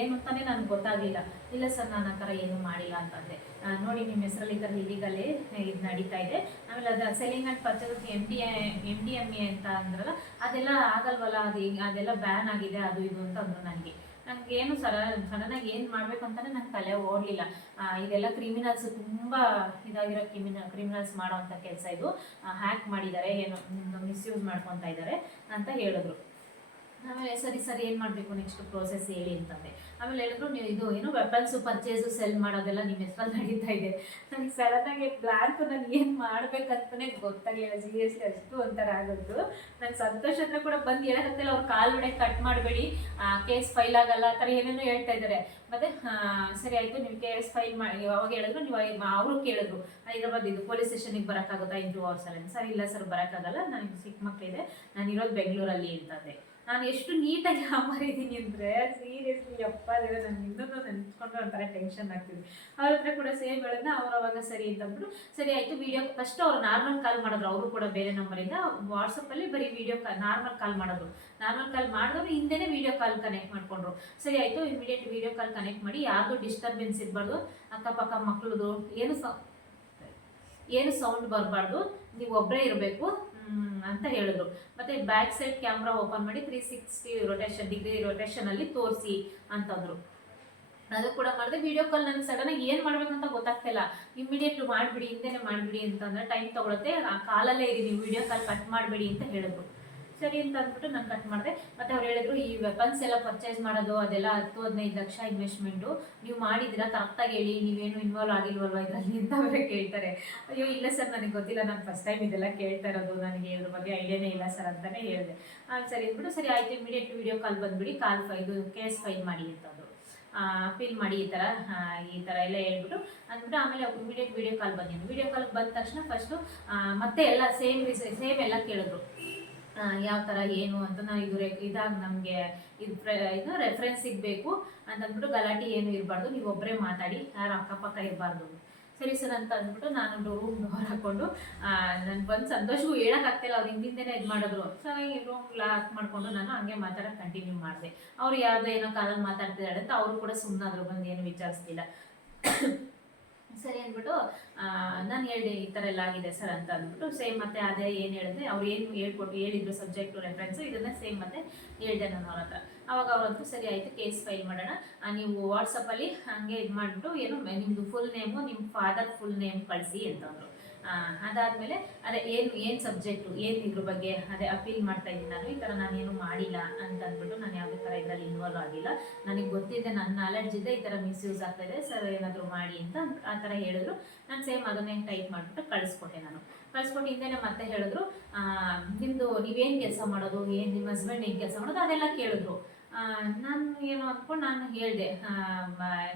ಏನು ಅಂತಾನೆ ನನಗೆ ಗೊತ್ತಾಗಲಿಲ್ಲ. ಇಲ್ಲ ಸರ್, ನಾನು ಆ ಥರ ಏನು ಮಾಡಿಲ್ಲ ಅಂತಂದೆ. ನೋಡಿ ನಿಮ್ಮ ಹೆಸರಲ್ಲಿ ಈ ಇದು ನಡೀತಾ ಇದೆ. ಆಮೇಲೆ ಅದು selling and purchase M D M D M A ಅಂತ ಅಂದ್ರಲ್ಲ, ಅದೆಲ್ಲ ಆಗಲ್ವಲ್ಲ, ಅದು ಅದೆಲ್ಲ ಬ್ಯಾನ್ ಆಗಿದೆ, ಅದು ಇದು ಅಂತ ಅಂದರು ನನಗೆ. ನನಗೆ ಏನು ಸರ, ಸಡನ್ನಾಗಿ ಏನು ಮಾಡಬೇಕು ಅಂತಲೇ ತಲೆ ಓಡಲಿಲ್ಲ. ಇದೆಲ್ಲ ಕ್ರಿಮಿನಲ್ಸ್ ತುಂಬ ಇದಾಗಿರೋ ಕ್ರಿಮಿನ ಕ್ರಿಮಿನಲ್ಸ್ ಮಾಡೋವಂಥ ಕೆಲಸ ಇದು. ಹ್ಯಾಕ್ ಮಾಡಿದ್ದಾರೆ, ಏನು, ಮಿಸ್ಯೂಸ್ ಮಾಡ್ಕೊತಾ ಇದ್ದಾರೆ ಅಂತ ಹೇಳಿದ್ರು. ಆಮೇಲೆ ಸರಿ ಸರಿ, ಏನು ಮಾಡಬೇಕು ನೆಕ್ಸ್ಟ್ ಪ್ರೋಸೆಸ್ ಹೇಳಿ ಅಂತಂದೆ. ಆಮೇಲೆ ಹೇಳಿದ್ರು, ನೀವು ಇದು ಏನು ವೆಪನ್ಸು ಪರ್ಚೇಸು ಸೆಲ್ ಮಾಡೋದೆಲ್ಲ ನಿಮ್ಮ ಹೆಸರಲ್ಲಿ ನಡೀತಾ ಇದೆ. ನನಗೆ ಸಡನ್ನಾಗಿ ಬ್ಲ್ಯಾಂಕು ನಾನು ಏನು ಮಾಡ್ಬೇಕಂತಲೇ ಗೊತ್ತಾಗಲಿಲ್ಲ. ಟಿ ಅಷ್ಟು ಒಂಥರ ಆಗೋದು ನಾನು ಸಂತೋಷ ಹತ್ರ ಕೂಡ ಬಂದು ಹೇಳಕತ್ತಿಲ್ಲ. ಅವ್ರು ಕಾಲ್ ಹೊಡೆ ಕಟ್ ಮಾಡಬೇಡಿ. ಕೇಸ್ ಫೈಲ್ ಆಗಲ್ಲ. ಆ ಥರ ಏನೇನೋ ಹೇಳ್ತಾ ಇದ್ದಾರೆ ಮತ್ತೆ ಸರಿ ಆಯಿತು, ನೀವು ಕೇಸ್ ಫೈಲ್ ಮಾಡಿ ಅವಾಗ ಹೇಳಿದ್ರು, ನೀವು ಅವರು ಕೇಳಿದ್ರು. ಹೈದರಾಬಾದ್ ಇದು ಪೊಲೀಸ್ ಸ್ಟೇಷನಿಗೆ ಬರೋಕ್ಕಾಗುತ್ತಾ? ಅವರ್ಸ್ ಅವರ್ಸಲ್ಲಿ ಸರ್, ಇಲ್ಲ ಸರ್, ಬರೋಕ್ಕಾಗಲ್ಲ. ನನಗೆ ಚಿಕ್ಕ ಮಕ್ಕಳಿದೆ ನಾನು ಇರೋದು ಬೆಂಗಳೂರಲ್ಲಿ ಅಂತಂದೆ. ನಾನು ಎಷ್ಟು ನೀಟಾಗಿ ಹಾಮಾರಿದ್ದೀನಿ ಅಂದರೆ ಸೀರಿಯಸ್ಲಿ ಅಪ್ಪ ಅಂದರೆ ನಾನು ಇನ್ನೂ ನೆನೆಸ್ಕೊಂಡು ಒಂಥರ ಟೆನ್ಷನ್ ಆಗ್ತಿದೆ. ಅವ್ರ ಹತ್ರ ಕೂಡ ಸೇಮ್ ಹೇಳಿದ್ರೆ ಅವ್ರು ಅವಾಗ ಸರಿ ಅಂತಂದ್ರು ಸರಿ ಆಯಿತು ವೀಡಿಯೋ ಫಸ್ಟ್ ಅವ್ರು ನಾರ್ಮಲ್ ಕಾಲ್ ಮಾಡಿದ್ರು, ಅವರು ಕೂಡ ಬೇರೆ ನಂಬರಿಂದ ವಾಟ್ಸಪ್ಪಲ್ಲಿ ಬರೀ ವೀಡಿಯೋ ಕಾಲ್ ನಾರ್ಮಲ್ ಕಾಲ್ ಮಾಡಿದ್ರು. ನಾರ್ಮಲ್ ಕಾಲ್ ಮಾಡಿದ್ರು ಹಿಂದೆನೇ ವೀಡಿಯೋ ಕಾಲ್ ಕನೆಕ್ಟ್ ಮಾಡಿಕೊಂಡ್ರು. ಸರಿ ಆಯಿತು ಇಮಿಡಿಯೇಟ್ ವೀಡಿಯೋ ಕಾಲ್ ಕನೆಕ್ಟ್ ಮಾಡಿ ಯಾರ್ದು ಡಿಸ್ಟರ್ಬೆನ್ಸ್ ಇರಬಾರ್ದು, ಅಕ್ಕಪಕ್ಕ ಮಕ್ಕಳದು ಏನು ಸೌ ಏನು ಸೌಂಡ್ ಬರಬಾರ್ದು, ನೀವು ಒಬ್ಬರೇ ಇರಬೇಕು ಅಂತ ಹೇಳಿದ್ರು. ಮತ್ತೆ ಬ್ಯಾಕ್ ಸೈಡ್ ಕ್ಯಾಮ್ರಾ ಓಪನ್ ಮಾಡಿ ತ್ರೀ ಸಿಕ್ಸ್ಟಿ ರೊಟೇಷನ್ ಡಿಗ್ರಿ ರೊಟೇಷನಲ್ಲಿ ತೋರಿಸಿ ಅಂತಂದ್ರು. ಅದು ಕೂಡ ಮಾಡಿದೆ ವಿಡಿಯೋ ಕಾಲ್ ನನಗೆ ಆಗಿ ಏನು ಮಾಡ್ಬೇಕಂತ ಗೊತ್ತಾಗ್ತಿಲ್ಲ. ಇಮಿಡಿಯೇಟ್ ಮಾಡಿಬಿಡಿ, ಹಿಂದೆನೇ ಮಾಡಿಬಿಡಿ ಅಂತಂದ್ರೆ ಟೈಮ್ ತಗೊಳ್ಳುತ್ತೆ ಆ ಕಾಲಲ್ಲೇ ಇದೀನಿ ವಿಡಿಯೋ ಕಾಲ್ ಕಟ್ ಮಾಡಬೇಡಿ ಅಂತ ಹೇಳಿದ್ರು. ಸರಿ ಅಂತ ಅಂದ್ಬಿಟ್ಟು ನಾನು ಕಟ್ ಮಾಡಿದೆ. ಮತ್ತೆ ಅವ್ರು ಹೇಳಿದ್ರು, ಈ ವೆಪನ್ಸ್ ಎಲ್ಲ ಪರ್ಚೇಸ್ ಮಾಡೋದು, ಅದೆಲ್ಲ ಹತ್ತು ಹದಿನೈದು ಲಕ್ಷ ಇನ್ವೆಸ್ಟ್ಮೆಂಟು ನೀವು ಮಾಡಿದ್ದೀರಾ ಕರೆಕ್ಟಾಗಿ ಹೇಳಿ, ನೀವೇನು ಇನ್ವಾಲ್ವ್ ಆಗಿಲ್ವಲ್ವ ಇದರಲ್ಲಿ ಅಂತ ಅವರೇ ಕೇಳ್ತಾರೆ. ಅಯ್ಯೋ, ಇಲ್ಲ ಸರ್, ನನಗೆ ಗೊತ್ತಿಲ್ಲ. ನಾನು ಫಸ್ಟ್ ಟೈಮ್ ಇದೆಲ್ಲ ಕೇಳ್ತಾ ಇರೋದು. ನನಗೆ ಇದ್ರ ಬಗ್ಗೆ ಐಡಿಯಾನೇ ಇಲ್ಲ ಸರ್ ಅಂತಲೇ ಹೇಳಿದೆ. ಸರಿ ಅಂದ್ಬಿಟ್ಟು, ಸರಿ ಆಯಿತು ಇಮಿಡಿಯೇಟ್ ವಿಡಿಯೋ ಕಾಲ್ ಬಂದ್ಬಿಡಿ. ಕಾಲ್ ಫೈ ಇದು ಕೇಸ್ ಫೈಲ್ ಮಾಡಿ ಅಂತಂದರು ಅಪೀಲ್ ಮಾಡಿ ಈ ಥರ ಈ ಥರ ಎಲ್ಲ ಹೇಳ್ಬಿಟ್ಟು ಅಂದ್ಬಿಟ್ಟು ಆಮೇಲೆ ಇಮಿಡಿಯೇಟ್ ವಿಡಿಯೋ ಕಾಲ್ ಬಂದಿದ್ದು ವಿಡಿಯೋ ಕಾಲ್ ಬಂದ ತಕ್ಷಣ ಫಸ್ಟು ಮತ್ತೆ ಎಲ್ಲ ಸೇಮ್ ಸೇಮ್ ಎಲ್ಲ ಕೇಳಿದ್ರು. ಯಾವ ಥರ ಏನು ಅಂತ ನಾವು ಇದು ರೆ ಇದಾಗ ನಮಗೆ ಇದು ಇದು ರೆಫರೆನ್ಸ್ ಸಿಗಬೇಕು. ಅಂತಂದ್ಬಿಟ್ಟು ಗಲಾಟೆ ಏನು ಇರಬಾರ್ದು, ನೀವು ಒಬ್ಬರೇ ಮಾತಾಡಿ, ಯಾರು ಅಕ್ಕಪಕ್ಕ ಇರಬಾರ್ದು ಸರಿ ಸರ್ ಅಂತ ಅಂದ್ಬಿಟ್ಟು ನಾನು ರೂಮ್ ಡೋರ್ ಹಾಕ್ಕೊಂಡು ನನ್ಗೆ ಬಂದು ಸಂತೋಷಗೂ ಹೇಳೋಕ್ಕಾಗ್ತಿಲ್ಲ, ಅವ್ರು ಹಿಂದಿಂದೇನೆ ಇದು ಮಾಡಿದ್ರು. ಸೊ ರೂಮ್ ಲಾಕ್ ಮಾಡಿಕೊಂಡು ನಾನು ಹಂಗೆ ಮಾತಾಡೋಕೆ ಕಂಟಿನ್ಯೂ ಮಾಡಿದೆ. ಅವ್ರು ಯಾವುದೋ ಏನೋ ಕಾಲಲ್ಲಿ ಮಾತಾಡ್ತಿದ್ದಾರೆ ಅಂತ ಅವರು ಕೂಡ ಸುಮ್ಮನಾದ್ರು ಬಂದು ಏನು ವಿಚಾರಿಸ್ತಿಲ್ಲ. ಸರಿ ಅಂದ್ಬಿಟ್ಟು ನಾನು ಹೇಳಿದೆ ಈ ಥರ ಎಲ್ಲ ಆಗಿದೆ ಸರ್ ಅಂತ ಅಂದ್ಬಿಟ್ಟು ಸೇಮ್ ಮತ್ತೆ ಅದೇ ಏನು ಹೇಳಿದೆ ಅವ್ರು ಏನು ಹೇಳ್ಕೊಟ್ಟು ಹೇಳಿದ್ರು ಸಬ್ಜೆಕ್ಟು ರೆಫರೆನ್ಸು ಇದನ್ನ ಸೇಮ್ ಮತ್ತೆ ಹೇಳಿದೆ ನಾನು ಅವ್ರ ಹತ್ರ. ಅವಾಗ ಅವ್ರಂತೂ ಸರಿ ಆಯಿತು ಕೇಸ್ ಫೈಲ್ ಮಾಡೋಣ. ನೀವು ವಾಟ್ಸಪ್ಪಲ್ಲಿ ಹಾಗೆ ಇದು ಮಾಡಿಬಿಟ್ಟು, ಏನು ನಿಮ್ಮದು ಫುಲ್ ನೇಮು ನಿಮ್ಮ ಫಾದರ್ ಫುಲ್ ನೇಮ್ ಕಳಿಸಿ ಅಂತಂದರು ಅದಾದಮೇಲೆ ಅದೇ ಏನು ಏನು ಸಬ್ಜೆಕ್ಟು ಏನು ಇದ್ರ ಬಗ್ಗೆ ಅದೇ ಅಪೀಲ್ ಮಾಡ್ತಾ ಇದ್ದೀನಿ ನಾನು, ಈ ಥರ ನಾನೇನು ಮಾಡಿಲ್ಲ ಅಂತ ಅಂದ್ಬಿಟ್ಟು ನಾನು ಯಾವುದೇ ಥರ ಇದರಲ್ಲಿ ಇನ್ವಾಲ್ವ್ ಆಗಿಲ್ಲ. ನನಗೆ ಗೊತ್ತಿದೆ ನನ್ನ ನಾಲೆಡ್ಜ್ ಇದೆ, ಈ ಥರ ಮಿಸ್ಯೂಸ್ ಆಗ್ತಾ ಸರ್ ಏನಾದರೂ ಮಾಡಿ ಅಂತ ಆ ಥರ ಹೇಳಿದ್ರು. ನಾನು ಸೇಮ್ ಅದನ್ನೇ ಟೈಪ್ ಮಾಡಿಬಿಟ್ಟು ಕಳಿಸ್ಕೊಟ್ಟೆ ನಾನು. ಕಳಿಸ್ಕೊಟ್ಟು ಹಿಂದೆನೇ ಮತ್ತೆ ಹೇಳಿದ್ರು ನಿಮ್ಮದು ನೀವೇನು ಕೆಲಸ ಮಾಡೋದು, ಏನು ನಿಮ್ಮ ಹಸ್ಬೆಂಡ್ ಏನು ಕೆಲಸ ಮಾಡೋದು ಅದೆಲ್ಲ ಕೇಳಿದ್ರು. ನಾನು ಏನು ಅಂದ್ಕೊಂಡು ನಾನು ಹೇಳಿದೆ